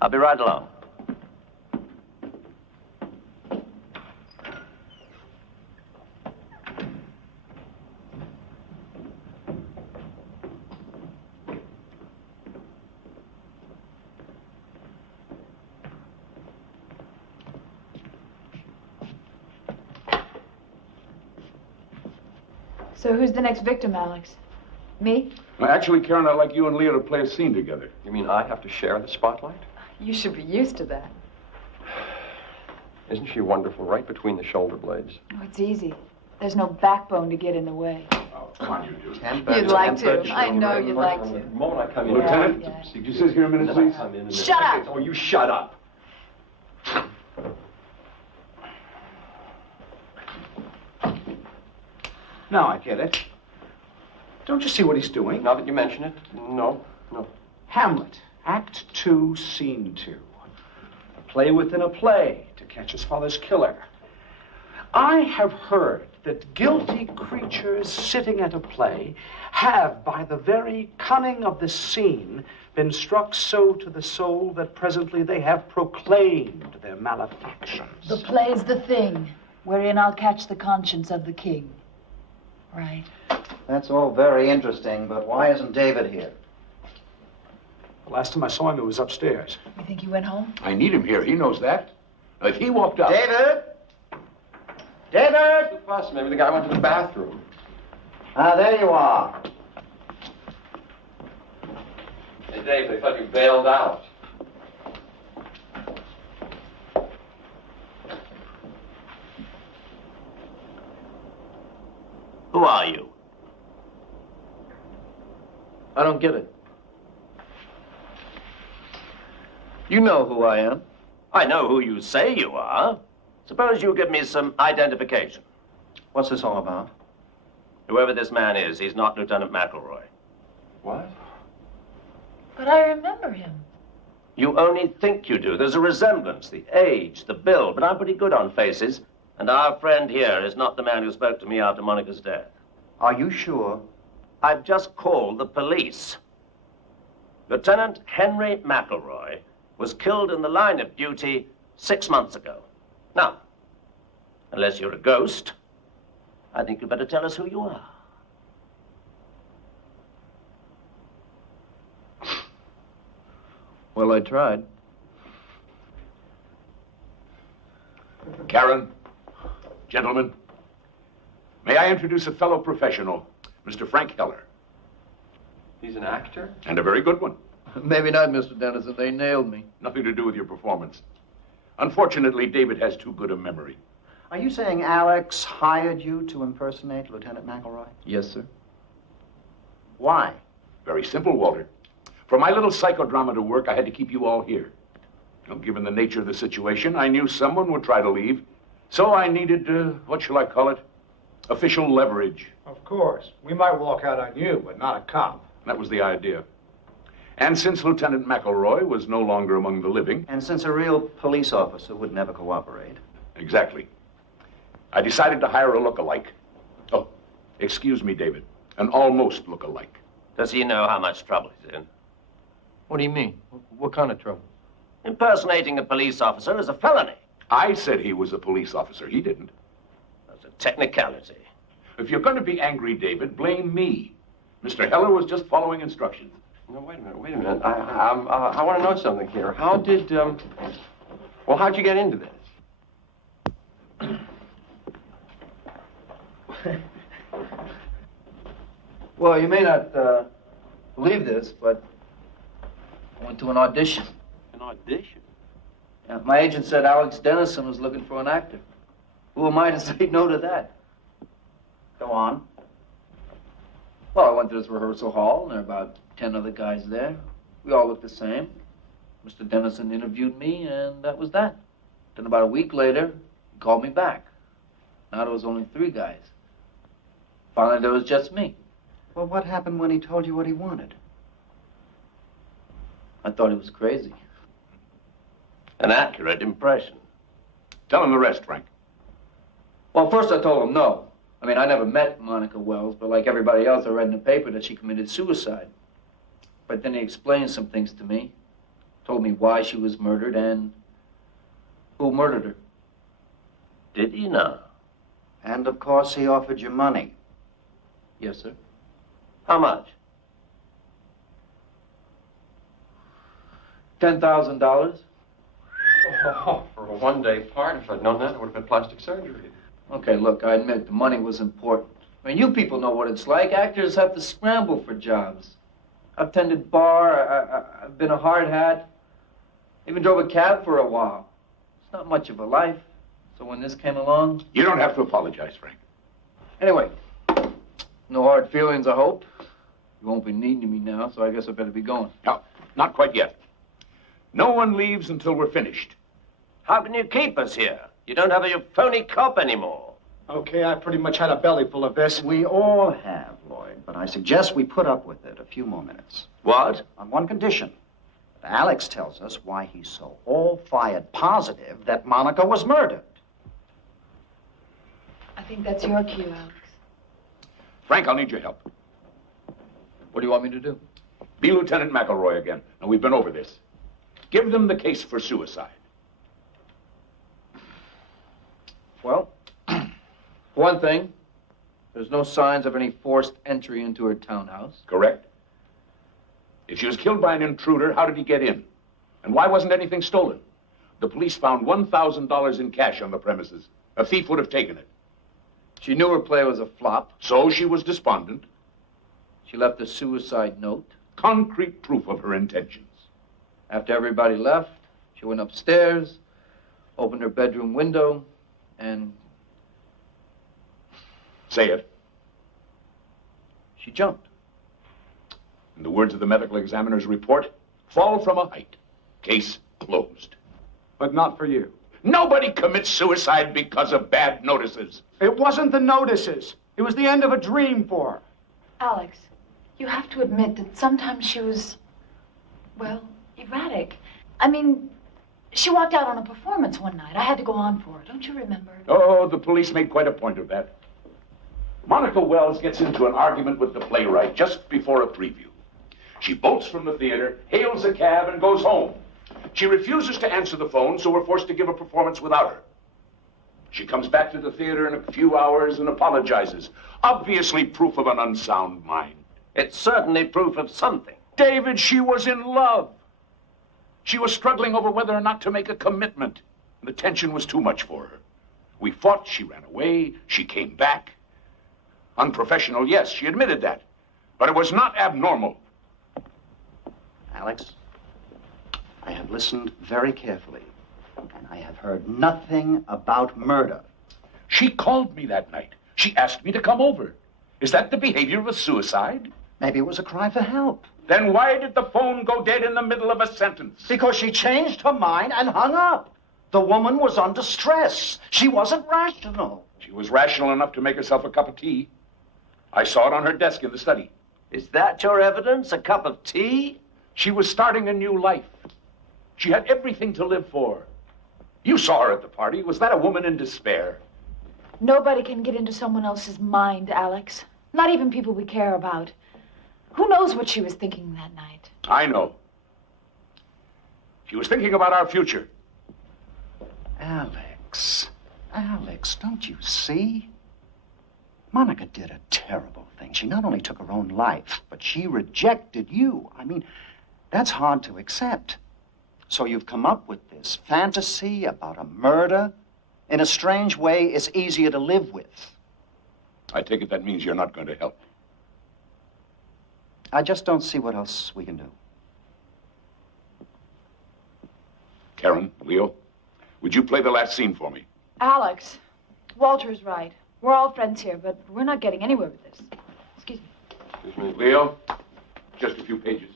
I'll be right along. So who's the next victim, Alex? Me? Well, actually, Karen, I'd like you and Leo to play a scene together. You mean I have to share the spotlight? You should be used to that. Isn't she wonderful right between the shoulder blades? Oh, it's easy. There's no backbone to get in the way. Oh, come on, you do. You'd like to. I know you'd like to. The moment I come in... Lieutenant, Yeah. could you sit here a minute, please? Shut up! Oh, you shut up. Now I get it. Don't you see what he's doing? Now that you mention it, no. Hamlet, Act 2, Scene 2. A play within a play to catch his father's killer. I have heard that guilty creatures sitting at a play have, by the very cunning of the scene, been struck so to the soul that presently they have proclaimed their malefactions. The play's the thing, wherein I'll catch the conscience of the king. Right. That's all very interesting, but why isn't David here? The last time I saw him, he was upstairs. You think he went home? I need him here. He knows that. Now, if he walked out... David? David? The fuss. Maybe the guy went to the bathroom. Ah, there you are. Hey, Dave, they thought you bailed out. Who are you? I don't get it. You know who I am. I know who you say you are. Suppose you give me some identification. What's this all about? Whoever this man is, he's not Lieutenant McElroy. What? But I remember him. You only think you do. There's a resemblance, the age, the build, but I'm pretty good on faces. And our friend here is not the man who spoke to me after Monica's death. Are you sure? I've just called the police. Lieutenant Henry McElroy was killed in the line of duty 6 months ago. Now, unless you're a ghost, I think you'd better tell us who you are. Well, I tried. Karen, gentlemen, may I introduce a fellow professional, Mr. Frank Heller. He's an actor? And a very good one. Maybe not, Mr. Dennison. They nailed me. Nothing to do with your performance. Unfortunately, David has too good a memory. Are you saying Alex hired you to impersonate Lieutenant McElroy? Yes, sir. Why? Very simple, Walter. For my little psychodrama to work, I had to keep you all here. Well, given the nature of the situation, I knew someone would try to leave. So I needed, what shall I call it? Official leverage. Of course. We might walk out on you, but not a cop. That was the idea. And since Lieutenant McElroy was no longer among the living... And since a real police officer would never cooperate. Exactly. I decided to hire a look-alike. Oh, excuse me, David. An almost look-alike. Does he know how much trouble he's in? What do you mean? What kind of trouble? Impersonating a police officer is a felony. I said he was a police officer. He didn't. That's a technicality. If you're going to be angry, David, blame me. Mr. Heller was just following instructions. No, wait a minute. I want to know something here. How did, well, how'd you get into this? Well, you may not believe this, but I went to an audition. An audition? Yeah, my agent said Alex Dennison was looking for an actor. Who am I to say no to that? Go on. Well, I went to this rehearsal hall, and there were about 10 other guys there. We all looked the same. Mr. Dennison interviewed me, and that was that. Then about a week later, he called me back. Now there was only 3 guys. Finally, there was just me. Well, what happened when he told you what he wanted? I thought he was crazy. An accurate impression. Tell him the rest, Frank. Well, first I told him no. I mean, I never met Monica Wells, but like everybody else, I read in the paper that she committed suicide. But then he explained some things to me. Told me why she was murdered and who murdered her. Did he know? And, of course, he offered you money. Yes, sir. How much? $10,000. Oh, for a one-day part, if I'd known that, it would have been plastic surgery. Okay, look, I admit the money was important. I mean, you people know what it's like. Actors have to scramble for jobs. I've tended bar, I've been a hard hat, even drove a cab for a while. It's not much of a life. So when this came along... You don't have to apologize, Frank. Anyway, no hard feelings, I hope. You won't be needing me now, so I guess I better be going. No, not quite yet. No one leaves until we're finished. How can you keep us here? You don't have a phony cop anymore. Okay, I pretty much had a belly full of this. We all have, Lloyd. but I suggest we put up with it a few more minutes. What? On one condition. That Alex tells us why he's so all-fired positive that Monica was murdered. I think that's your cue, Alex. Frank, I'll need your help. What do you want me to do? Be Lieutenant McElroy again. Now, we've been over this. Give them the case for suicide. Well, one thing, there's no signs of any forced entry into her townhouse. Correct. If she was killed by an intruder, how did he get in? And why wasn't anything stolen? The police found $1,000 in cash on the premises. A thief would have taken it. She knew her play was a flop. So she was despondent. She left a suicide note. Concrete proof of her intentions. After everybody left, she went upstairs, opened her bedroom window, and... Say it. She jumped. In the words of the medical examiner's report, fall from a height. Case closed. But not for you. Nobody commits suicide because of bad notices. It wasn't the notices. It was the end of a dream for her. Alex, you have to admit that sometimes she was, well, erratic. I mean, she walked out on a performance one night. I had to go on for her. Don't you remember? Oh, the police made quite a point of that. Monica Wells gets into an argument with the playwright just before a preview. She bolts from the theater, hails a cab, and goes home. She refuses to answer the phone, so we're forced to give a performance without her. She comes back to the theater in a few hours and apologizes. Obviously proof of an unsound mind. It's certainly proof of something. David, she was in love. She was struggling over whether or not to make a commitment. The tension was too much for her. We fought, she ran away, she came back. Unprofessional, yes, she admitted that. But it was not abnormal. Alex, I have listened very carefully, and I have heard nothing about murder. She called me that night. She asked me to come over. Is that the behavior of a suicide? Maybe it was a cry for help. Then why did the phone go dead in the middle of a sentence? Because she changed her mind and hung up. The woman was under stress. She wasn't rational. She was rational enough to make herself a cup of tea. I saw it on her desk in the study. Is that your evidence? A cup of tea? She was starting a new life. She had everything to live for. You saw her at the party. Was that a woman in despair? Nobody can get into someone else's mind, Alex. Not even people we care about. Who knows what she was thinking that night? I know. She was thinking about our future. Alex, don't you see? Monica did a terrible thing. She not only took her own life, but she rejected you. I mean, that's hard to accept. So you've come up with this fantasy about a murder. In a strange way, it's easier to live with. I take it that means you're not going to help. I just don't see what else we can do. Karen, Leo, would you play the last scene for me? Alex, Walter's right. We're all friends here, but we're not getting anywhere with this. Excuse me. Excuse me. Leo, just a few pages.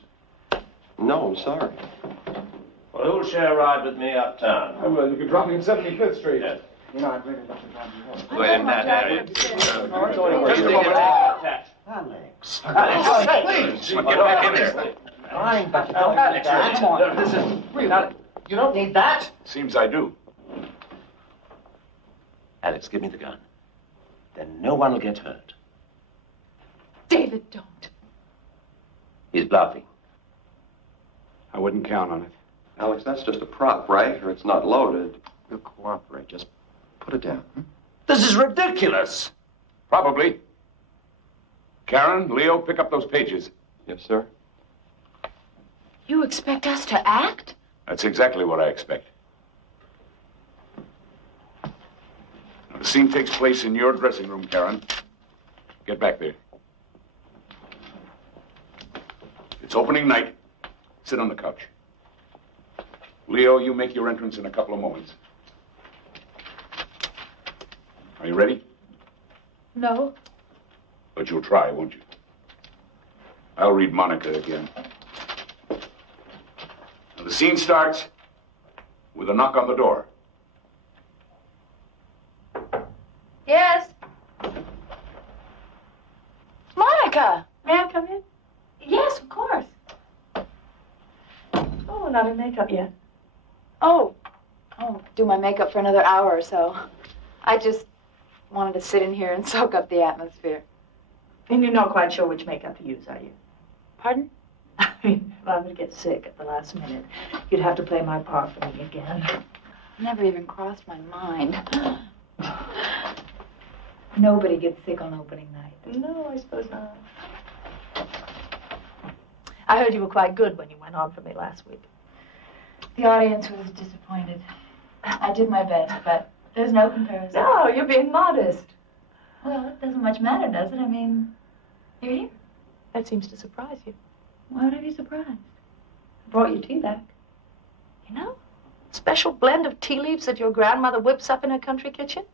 No, I'm sorry. Well, who'll share a ride with me uptown? Well, you could drop me at 75th Street. Yes. You know, I'd really love to drive you home. We're in that area. Just a moment. Alex. Alex, please. Get back in there. Fine, but you don't need that. Come on. This is real. You don't need that. Seems I do. Alex, give me the gun. Then no one will get hurt. David, don't. He's bluffing. I wouldn't count on it. Alex, that's just a prop, right? Or it's not loaded. We'll cooperate. Just put it down. This is ridiculous. Probably. Karen, Leo, pick up those pages. Yes, sir. You expect us to act? That's exactly what I expect. Now, the scene takes place in your dressing room, Karen. Get back there. It's opening night. Sit on the couch. Leo, you make your entrance in a couple of moments. Are you ready? No. But you'll try, won't you? I'll read Monica again. Now, the scene starts with a knock on the door. Yes. Monica! not in makeup yet. Oh, do my makeup for another hour or so. I just wanted to sit in here and soak up the atmosphere. And you're not quite sure which makeup to use, are you? Pardon? I mean, if I were to get sick at the last minute, you'd have to play my part for me again. Never even crossed my mind. Nobody gets sick on opening night. No, I suppose not. I heard you were quite good when you went on for me last week. The audience was disappointed. I did my best, but there's no comparison. No, you're being modest. Well, it doesn't much matter, does it? I mean, you're here. That seems to surprise you. Why would I be surprised? I brought your tea back. You know, special blend of tea leaves that your grandmother whips up in her country kitchen.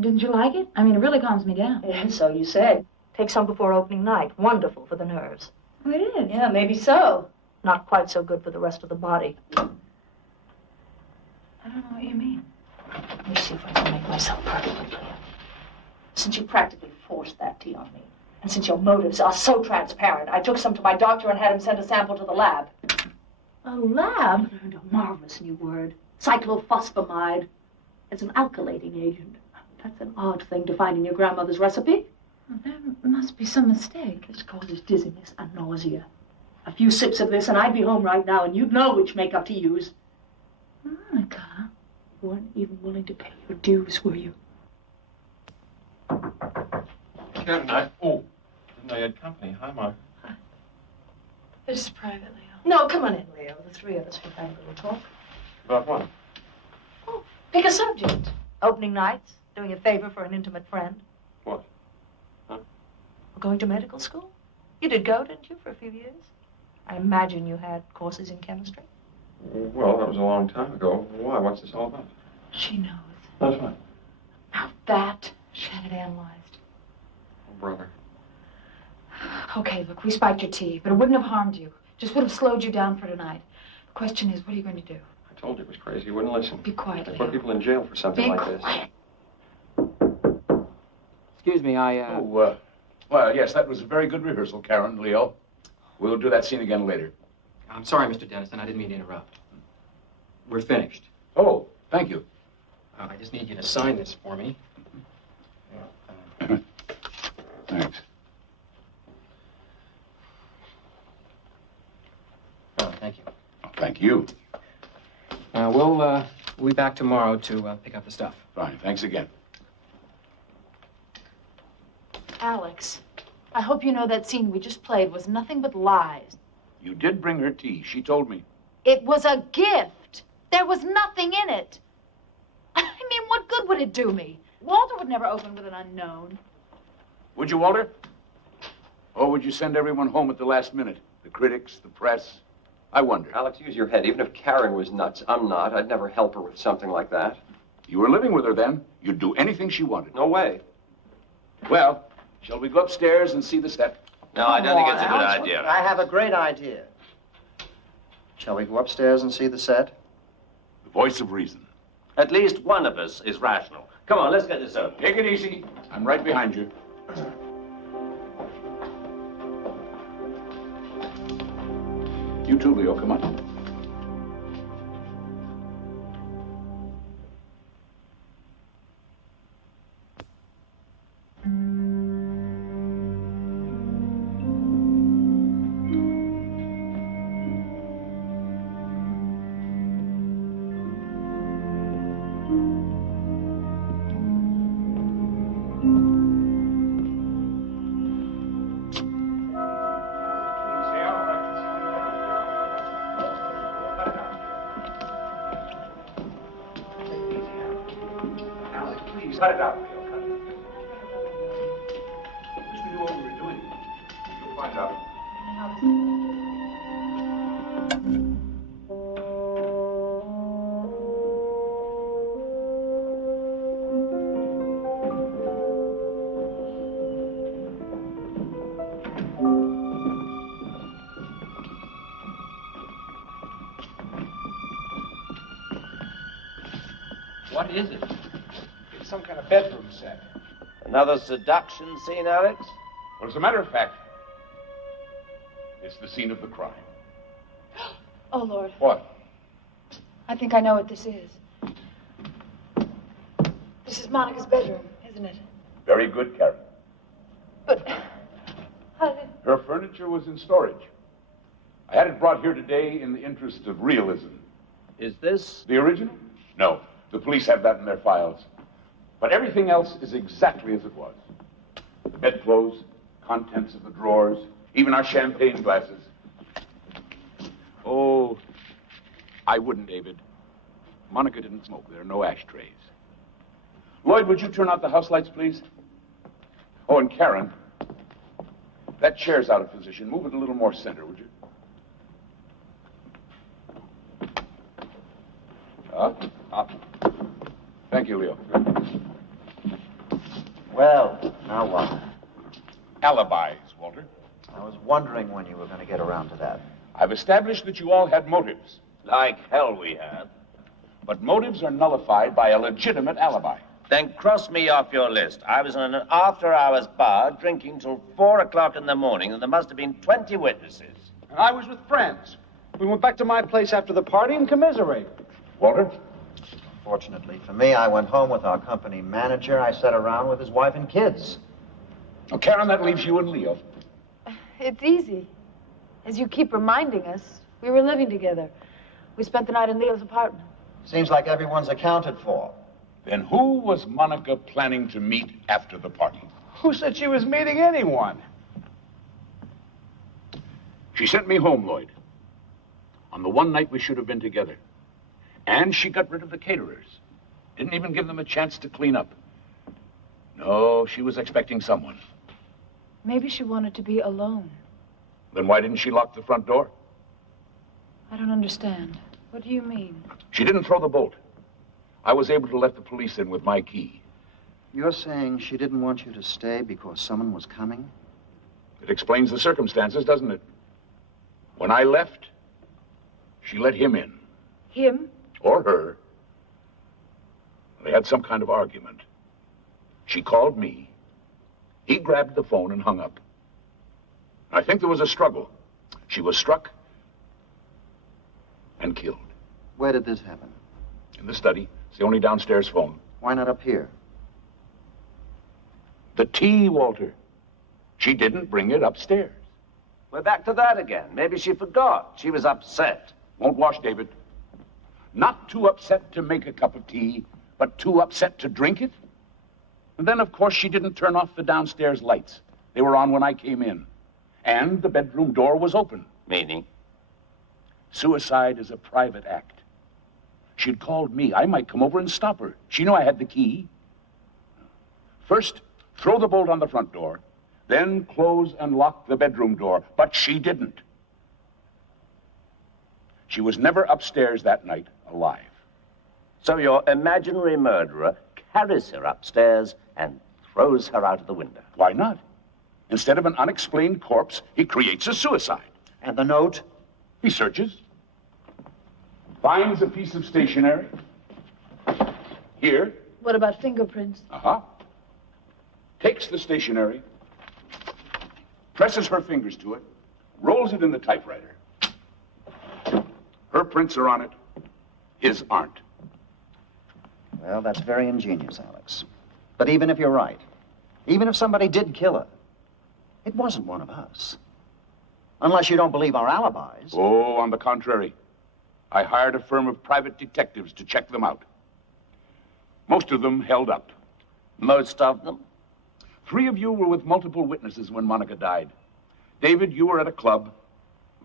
Didn't you like it? I mean, it really calms me down. Yeah, so you said. Take some before opening night. Wonderful for the nerves. Oh, it is? Yeah, maybe so. Not quite so good for the rest of the body. I don't know what you mean. Let me see if I can make myself perfectly clear. Since you practically forced that tea on me, and since your motives are so transparent, I took some to my doctor and had him send a sample to the lab. A lab? I learned a marvelous new word. Cyclophosphamide. It's an alkylating agent. That's an odd thing to find in your grandmother's recipe. Well, there must be some mistake. This causes dizziness and nausea. A few sips of this and I'd be home right now and you'd know which makeup to use. Monica. You weren't even willing to pay your dues, were you? Karen, didn't know you had company. Hi, Mark. This is private, Leo. No, come on in, Leo. The three of us can have a little talk. About what? Pick a subject. Opening nights, doing a favor for an intimate friend. What? Huh? Going to medical school? You did go, didn't you, for a few years? I imagine you had courses in chemistry. Well, that was a long time ago. Why? What's this all about? She knows. That's fine. Now that she had it analyzed. Oh, brother. Okay, look, we spiked your tea, but it wouldn't have harmed you. Just would have slowed you down for tonight. The question is, what are you going to do? I told you it was crazy. You wouldn't listen. Be quiet, They Leo. put people in jail for something like this. Excuse me, Well, yes, that was a very good rehearsal, Karen, Leo. We'll do that scene again later. I'm sorry, Mr. Dennison. I didn't mean to interrupt. We're finished. Oh, thank you. I just need you to sign this for me. Thanks. Oh, thank you. Thank you. We'll be back tomorrow to pick up the stuff. Fine, thanks again. Alex, I hope you know that scene we just played was nothing but lies. You did bring her tea. She told me. It was a gift. There was nothing in it. I mean, what good would it do me? Walter would never open with an unknown. Would you, Walter? Or would you send everyone home at the last minute? The critics, the press? I wonder. Alex, use your head. Even if Karen was nuts, I'm not. I'd never help her with something like that. You were living with her then. You'd do anything she wanted. No way. Well, shall we go upstairs and see the set? No, I don't think it's a good idea. I have a great idea. Shall we go upstairs and see the set? The voice of reason. At least one of us is rational. Come on, let's get this over. Take it easy. I'm right behind you. You too, Leo. Come on. Cut it out, Leo. Cut it. Wish we knew what we were doing. You'll find out. What is it? It's some kind of bedroom set. Another seduction scene, Alex? Well, as a matter of fact, it's the scene of the crime. Oh, Lord. What? I think I know what this is. This is Monica's bedroom, isn't it? Very good, Karen. But how did... Her furniture was in storage. I had it brought here today in the interest of realism. Is this? The original? No. The police have that in their files. But everything else is exactly as it was. The bedclothes, contents of the drawers, even our champagne glasses. Oh, I wouldn't, David. Monica didn't smoke. There are no ashtrays. Lloyd, would you turn out the house lights, please? Oh, and Karen, that chair's out of position. Move it a little more center, would you? Up. Thank you, Leo. Well, now what? Alibis, Walter. I was wondering when you were going to get around to that. I've established that you all had motives. Like hell we had. But motives are nullified by a legitimate alibi. Then cross me off your list. I was in an after-hours bar drinking till 4 o'clock in the morning, and there must have been 20 witnesses. And I was with friends. We went back to my place after the party and commiserated. Walter? Fortunately for me, I went home with our company manager. I sat around with his wife and kids. Oh, Karen, that leaves you and Leo. It's easy. As you keep reminding us, we were living together. We spent the night in Leo's apartment. Seems like everyone's accounted for. Then who was Monica planning to meet after the party? Who said she was meeting anyone? She sent me home, Lloyd, on the one night we should have been together. And she got rid of the caterers. Didn't even give them a chance to clean up. No, she was expecting someone. Maybe she wanted to be alone. Then why didn't she lock the front door? I don't understand. What do you mean? She didn't throw the bolt. I was able to let the police in with my key. You're saying she didn't want you to stay because someone was coming? It explains the circumstances, doesn't it? When I left, she let him in. Him? Or her. They had some kind of argument. She called me. He grabbed the phone and hung up. I think there was a struggle. She was struck and killed. Where did this happen? In the study. It's the only downstairs phone. Why not up here? The tea, Walter. She didn't bring it upstairs. We're back to that again. Maybe she forgot. She was upset. Won't wash, David. Not too upset to make a cup of tea, but too upset to drink it. And then, of course, she didn't turn off the downstairs lights. They were on when I came in. And the bedroom door was open. Meaning? Suicide is a private act. She'd called me. I might come over and stop her. She knew I had the key. First, throw the bolt on the front door, then close and lock the bedroom door. But she didn't. She was never upstairs that night alive. So your imaginary murderer carries her upstairs and throws her out of the window. Why not? Instead of an unexplained corpse, he creates a suicide. And the note? He searches, finds a piece of stationery. Here. What about fingerprints? Uh-huh. Takes the stationery, presses her fingers to it, rolls it in the typewriter. Her prints are on it. His aren't. Well, that's very ingenious, Alex. But even if you're right, even if somebody did kill her, it wasn't one of us. Unless you don't believe our alibis. Oh, on the contrary. I hired a firm of private detectives to check them out. Most of them held up. Most of them? 3 of you were with multiple witnesses when Monica died. David, you were at a club.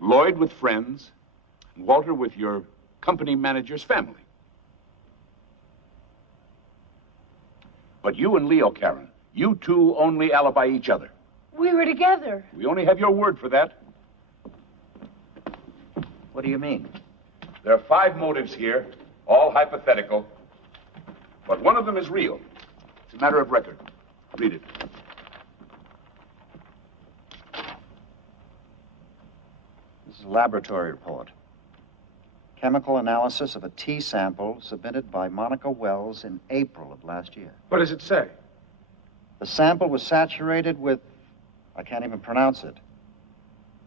Lloyd with friends. And Walter with your company manager's family. But you and Leo, Karen, you two only alibi each other. We were together. We only have your word for that. What do you mean? There are 5 motives here, all hypothetical. But one of them is real. It's a matter of record. Read it. This is a laboratory report. Chemical analysis of a tea sample submitted by Monica Wells in April of last year. What does it say? The sample was saturated with, I can't even pronounce it,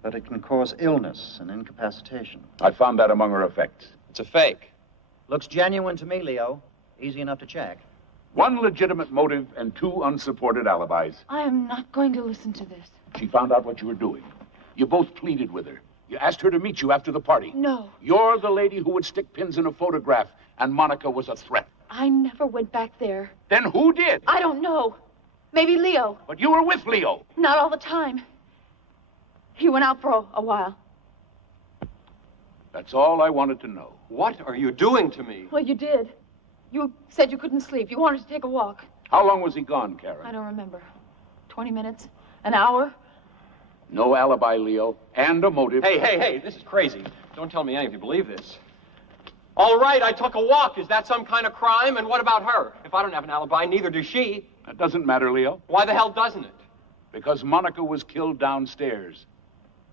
But it can cause illness and incapacitation. I found that among her effects. It's a fake. Looks genuine to me, Leo. Easy enough to check. One legitimate motive and two unsupported alibis. I am not going to listen to this. She found out what you were doing. You both pleaded with her. You asked her to meet you after the party. No. You're the lady who would stick pins in a photograph, and Monica was a threat. I never went back there. Then who did? I don't know. Maybe Leo. But you were with Leo. Not all the time. He went out for a while. That's all I wanted to know. What are you doing to me? Well, you did. You said you couldn't sleep. You wanted to take a walk. How long was he gone, Karen? I don't remember. 20 minutes? An hour? No alibi, Leo, and a motive. Hey, this is crazy. Don't tell me any of you believe this. All right, I took a walk. Is that some kind of crime? And what about her? If I don't have an alibi, neither does she. That doesn't matter, Leo. Why the hell doesn't it? Because Monica was killed downstairs.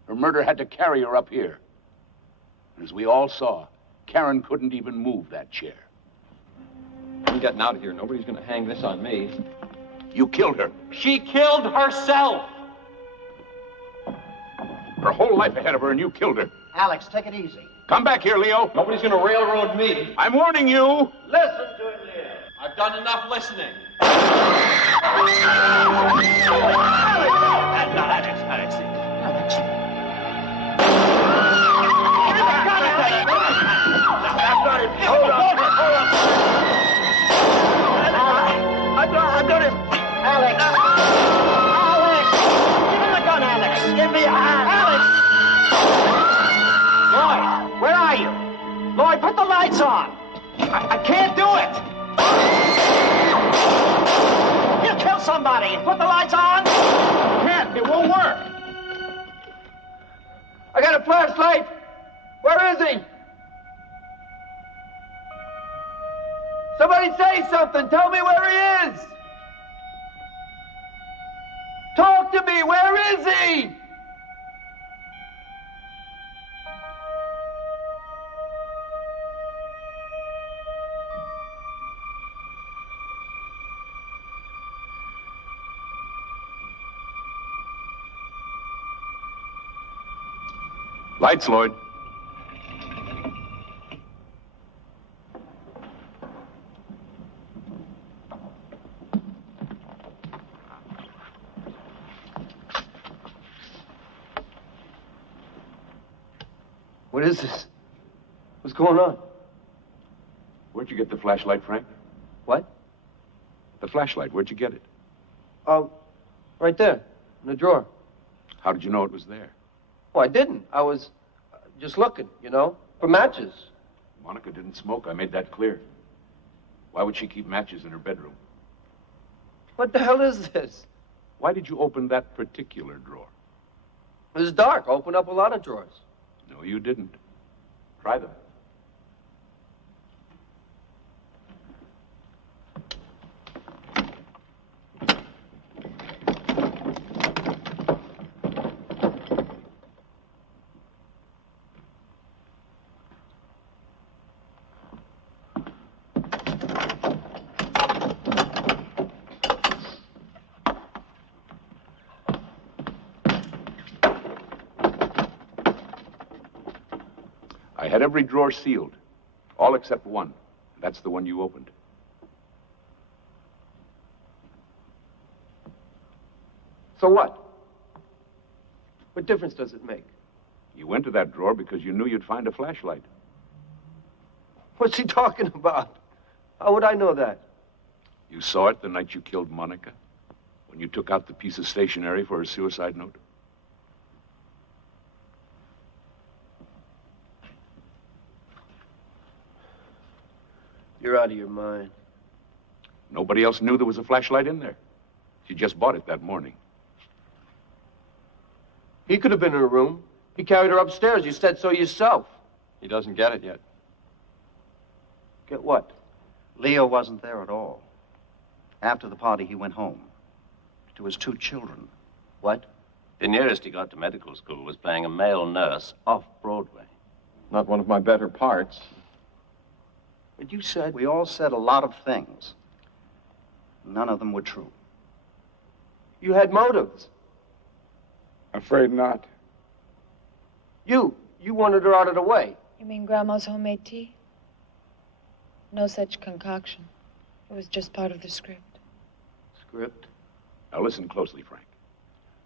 Her murder had to carry her up here. And as we all saw, Karen couldn't even move that chair. I'm getting out of here. Nobody's going to hang this on me. You killed her. She killed herself. Her whole life ahead of her, and you killed her. Alex, take it easy. Come back here, Leo. Nobody's going to railroad me. I'm warning you. Listen to him, Leo. I've done enough listening. I got him. Alex. Alex. Give him the gun, Alex. Give me a hand. Alex. Lloyd, where are you? Lloyd, put the lights on. I can't do it. You kill somebody. Put the lights on. Can't. It won't work. I got a flashlight. Where is he? Somebody say something. Tell me where he is. Talk to me. Where is he? Lights, Lloyd. What is this? What's going on? Where'd you get the flashlight, Frank? What? The flashlight. Where'd you get it? Right there, in the drawer. How did you know it was there? Oh, I didn't. I was just looking, for matches. Monica didn't smoke. I made that clear. Why would she keep matches in her bedroom? What the hell is this? Why did you open that particular drawer? It was dark. I opened up a lot of drawers. No, you didn't. Try them. I had every drawer sealed, all except one. That's the one you opened. So what? What difference does it make? You went to that drawer because you knew you'd find a flashlight. What's he talking about? How would I know that? You saw it the night you killed Monica, when you took out the piece of stationery for her suicide note. You're out of your mind. Nobody else knew there was a flashlight in there. She just bought it that morning. He could have been in her room. He carried her upstairs. You said so yourself. He doesn't get it yet. Get what? Leo wasn't there at all. After the party, he went home to his 2 children. What? The nearest he got to medical school was playing a male nurse off Broadway. Not one of my better parts. But you said... We all said a lot of things. None of them were true. You had motives. Afraid not. You wanted her out of the way. You mean Grandma's homemade tea? No such concoction. It was just part of the script. Script? Now listen closely, Frank.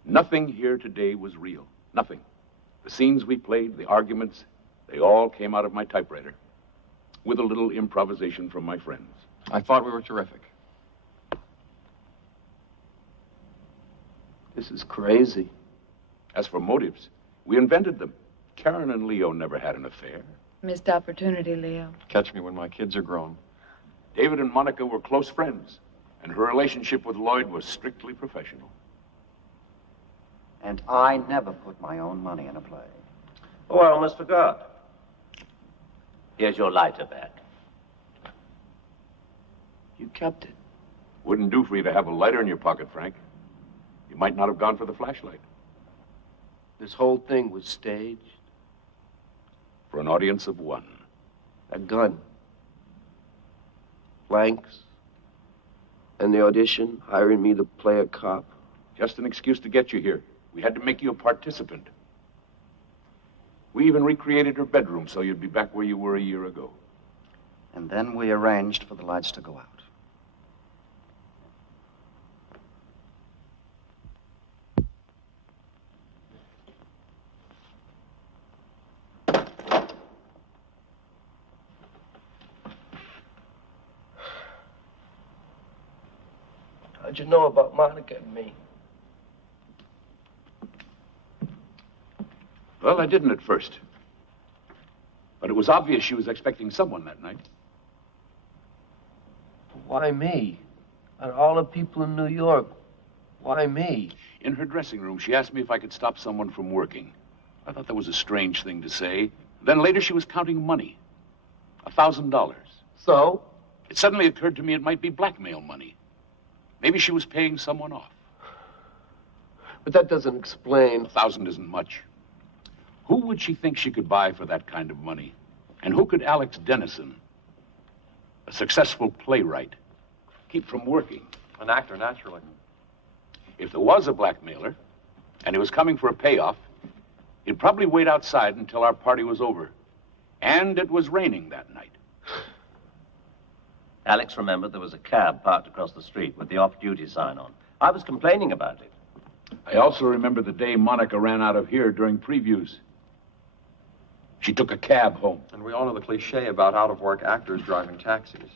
Nothing here today was real. Nothing. The scenes we played, the arguments, they all came out of my typewriter. With a little improvisation from my friends. I thought we were terrific. This is crazy. As for motives, we invented them. Karen and Leo never had an affair. Missed opportunity, Leo. Catch me when my kids are grown. David and Monica were close friends, and her relationship with Lloyd was strictly professional. And I never put my own money in a play. Oh, I almost forgot. Here's your lighter back. You kept it. Wouldn't do for you to have a lighter in your pocket, Frank. You might not have gone for the flashlight. This whole thing was staged. For an audience of one. A gun. Blanks. And the audition, hiring me to play a cop. Just an excuse to get you here. We had to make you a participant. We even recreated her bedroom so you'd be back where you were a year ago. And then we arranged for the lights to go out. How'd you know about Monica and me? Well, I didn't at first. But it was obvious she was expecting someone that night. Why me? Out of all the people in New York, why me? In her dressing room, she asked me if I could stop someone from working. I thought that was a strange thing to say. Then later she was counting money. $1,000. So? It suddenly occurred to me it might be blackmail money. Maybe she was paying someone off. But that doesn't explain. $1,000 isn't much. Who would she think she could buy for that kind of money? And who could Alex Dennison, a successful playwright, keep from working? An actor, naturally. If there was a blackmailer, and he was coming for a payoff, he'd probably wait outside until our party was over. And it was raining that night. Alex remembered there was a cab parked across the street with the off-duty sign on. I was complaining about it. I also remember the day Monica ran out of here during previews. She took a cab home. And we all know the cliche about out-of-work actors driving taxis.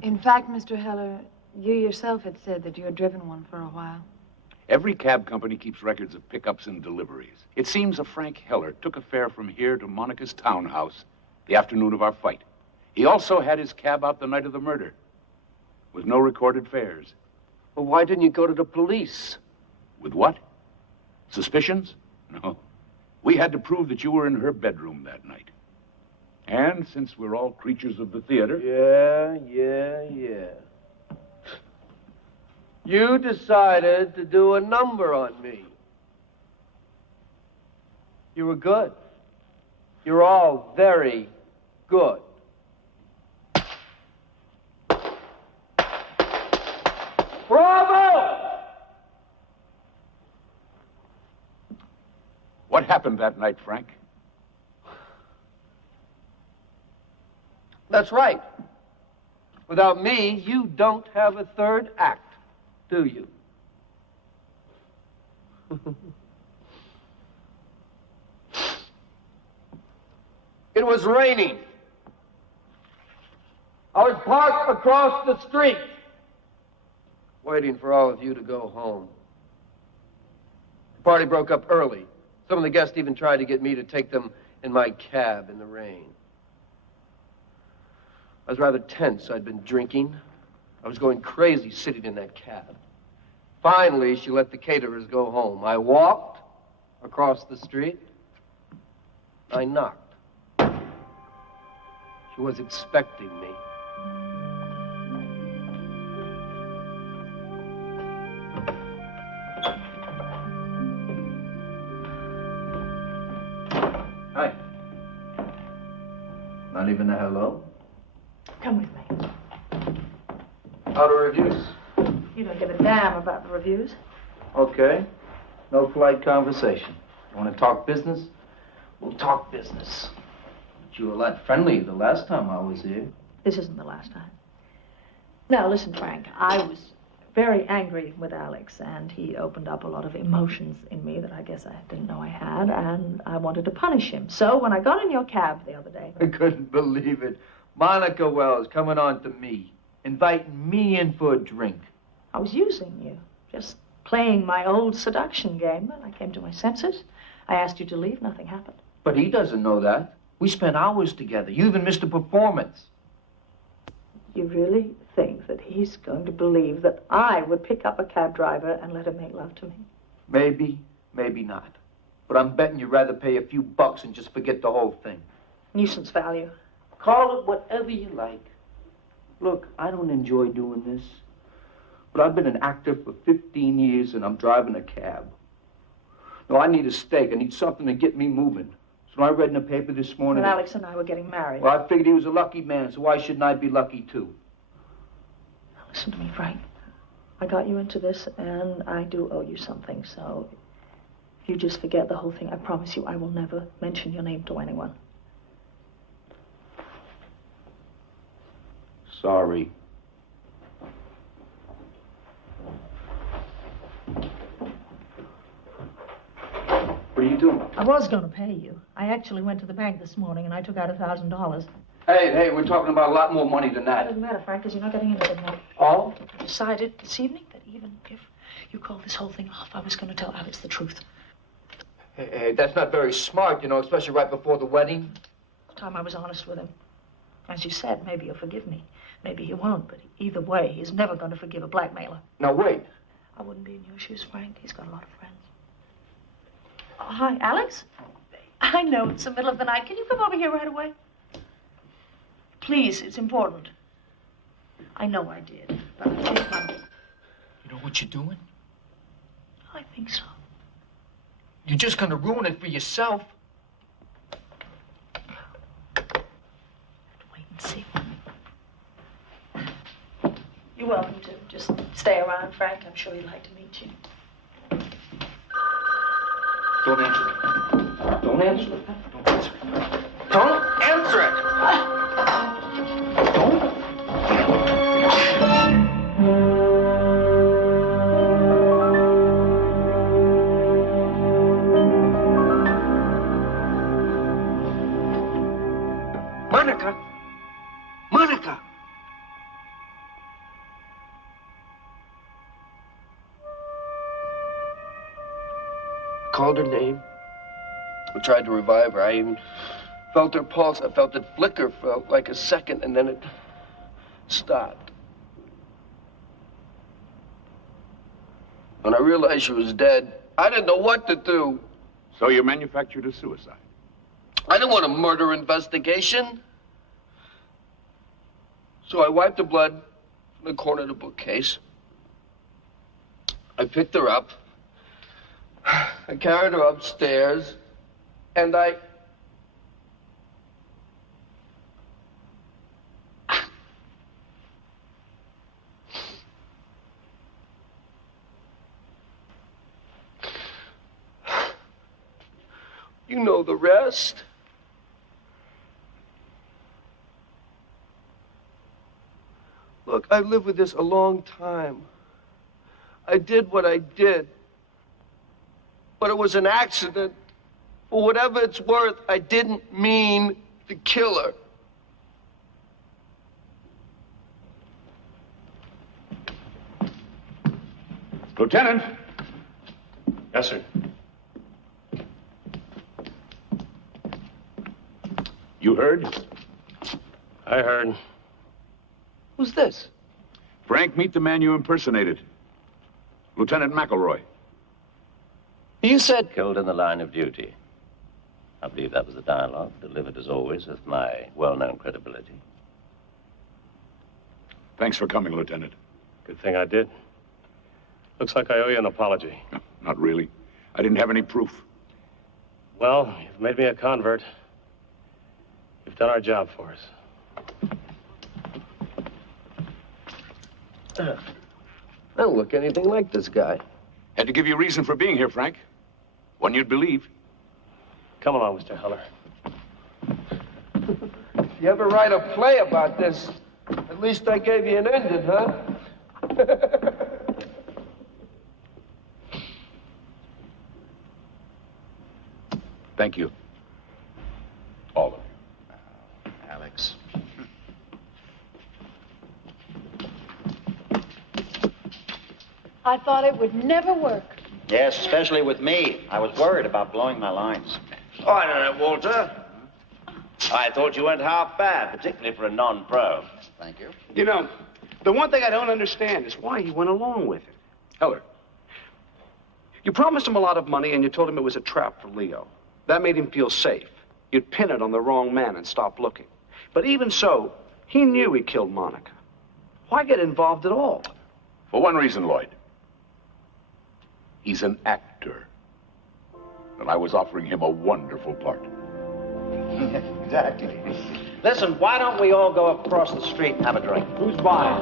In fact, Mr. Heller, you yourself had said that you had driven one for a while. Every cab company keeps records of pickups and deliveries. It seems a Frank Heller took a fare from here to Monica's townhouse the afternoon of our fight. He also had his cab out the night of the murder, with no recorded fares. Well, why didn't you go to the police? With what? Suspicions? No. We had to prove that you were in her bedroom that night. And since we're all creatures of the theater... Yeah. You decided to do a number on me. You were good. You're all very good. Bravo! What happened that night, Frank? That's right. Without me, you don't have a third act, do you? It was raining. I was parked across the street, waiting for all of you to go home. The party broke up early. Some of the guests even tried to get me to take them in my cab in the rain. I was rather tense. I'd been drinking. I was going crazy sitting in that cab. Finally, she let the caterers go home. I walked across the street. I knocked. She was expecting me. Hi. Not even a hello? Come with me. How are reviews? You don't give a damn about the reviews. Okay. No polite conversation. Want to talk business? We'll talk business. But you were a lot friendlier the last time I was here. This isn't the last time. Now, listen, Frank, I was very angry with Alex, and he opened up a lot of emotions in me that I guess I didn't know I had, and I wanted to punish him. So when I got in your cab the other day... I couldn't believe it. Monica Wells coming on to me, inviting me in for a drink. I was using you, just playing my old seduction game, and I came to my senses. I asked you to leave, nothing happened. But he doesn't know that. We spent hours together. You even missed a performance. You really think that he's going to believe that I would pick up a cab driver and let him make love to me? Maybe, maybe not. But I'm betting you'd rather pay a few bucks and just forget the whole thing. Nuisance value. Call it whatever you like. Look, I don't enjoy doing this. But I've been an actor for 15 years and I'm driving a cab. No, I need a steak. I need something to get me moving. So I read in the paper this morning... Well, Alex and I were getting married. Well, I figured he was a lucky man, so why shouldn't I be lucky too? Now, listen to me, Frank. I got you into this, and I do owe you something, so if you just forget the whole thing, I promise you I will never mention your name to anyone. Sorry. What are you doing? I was going to pay you. I actually went to the bank this morning, and I took out $1,000. Hey, we're talking about a lot more money than It that. doesn't matter, Frank, because you're not getting anything now. Oh? I decided this evening that even if you called this whole thing off, I was going to tell Alex the truth. Hey, that's not very smart, you know, especially right before the wedding. The time I was honest with him. As you said, maybe he'll forgive me. Maybe he won't, but either way, he's never going to forgive a blackmailer. Now, wait. I wouldn't be in your shoes, Frank. He's got a lot of friends. Hi, Alex? I know it's the middle of the night. Can you come over here right away? Please, it's important. I know I did, but I think You know what you're doing? I think so. You're just gonna ruin it for yourself. Wait and see. You're welcome to. Just stay around, Frank. I'm sure he'd like to meet you. Don't answer it. Don't answer it. Don't answer it. Don't answer it! Don't. Monica! Monica! Called her name. I tried to revive her. I even felt her pulse. I felt it flicker for like a second, and then it stopped. When I realized she was dead, I didn't know what to do. So you manufactured a suicide? I didn't want a murder investigation. So I wiped the blood from the corner of the bookcase. I picked her up. I carried her upstairs, and I... You know the rest. Look, I've lived with this a long time. I did what I did. But it was an accident. For whatever it's worth, I didn't mean to kill her. Lieutenant! Yes, sir. You heard? I heard. Who's this? Frank, meet the man you impersonated. Lieutenant McElroy. You said... Killed in the line of duty. I believe that was the dialogue, delivered as always with my well-known credibility. Thanks for coming, Lieutenant. Good thing I did. Looks like I owe you an apology. No, not really. I didn't have any proof. Well, you've made me a convert. You've done our job for us. I don't look anything like this guy. Had to give you a reason for being here, Frank. One you'd believe. Come along, Mr. Heller. If you ever write a play about this, at least I gave you an ending, huh? Thank you. All of you. Alex. I thought it would never work. Yes, especially with me. I was worried about blowing my lines. Oh, I don't know, Walter. I thought you weren't half bad, particularly for a non-pro. Thank you. You know, the one thing I don't understand is why you went along with it. Heller. You promised him a lot of money and you told him it was a trap for Leo. That made him feel safe. You'd pin it on the wrong man and stop looking. But even so, he knew he killed Monica. Why get involved at all? For one reason, Lloyd. He's an actor. And I was offering him a wonderful part. Exactly. Listen, why don't we all go across the street and have a drink? Who's buying?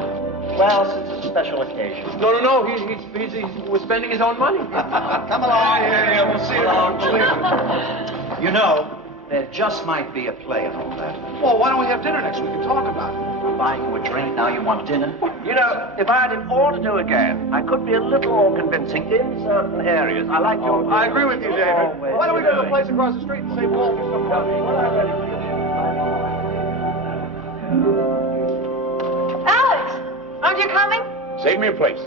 Well, since it's a special occasion. No. He was spending his own money. Come along. Yeah, we'll see you. You know, there just might be a play in all that. Well, why don't we have dinner next week and talk about it? I'm buying you a drink, now you want dinner? You know, if I had it all to do again, I could be a little more convincing in certain areas. I like your... I agree with you, David. Why don't we go to the place across the street and say we'll do some money? Alex, aren't you coming? Save me a place.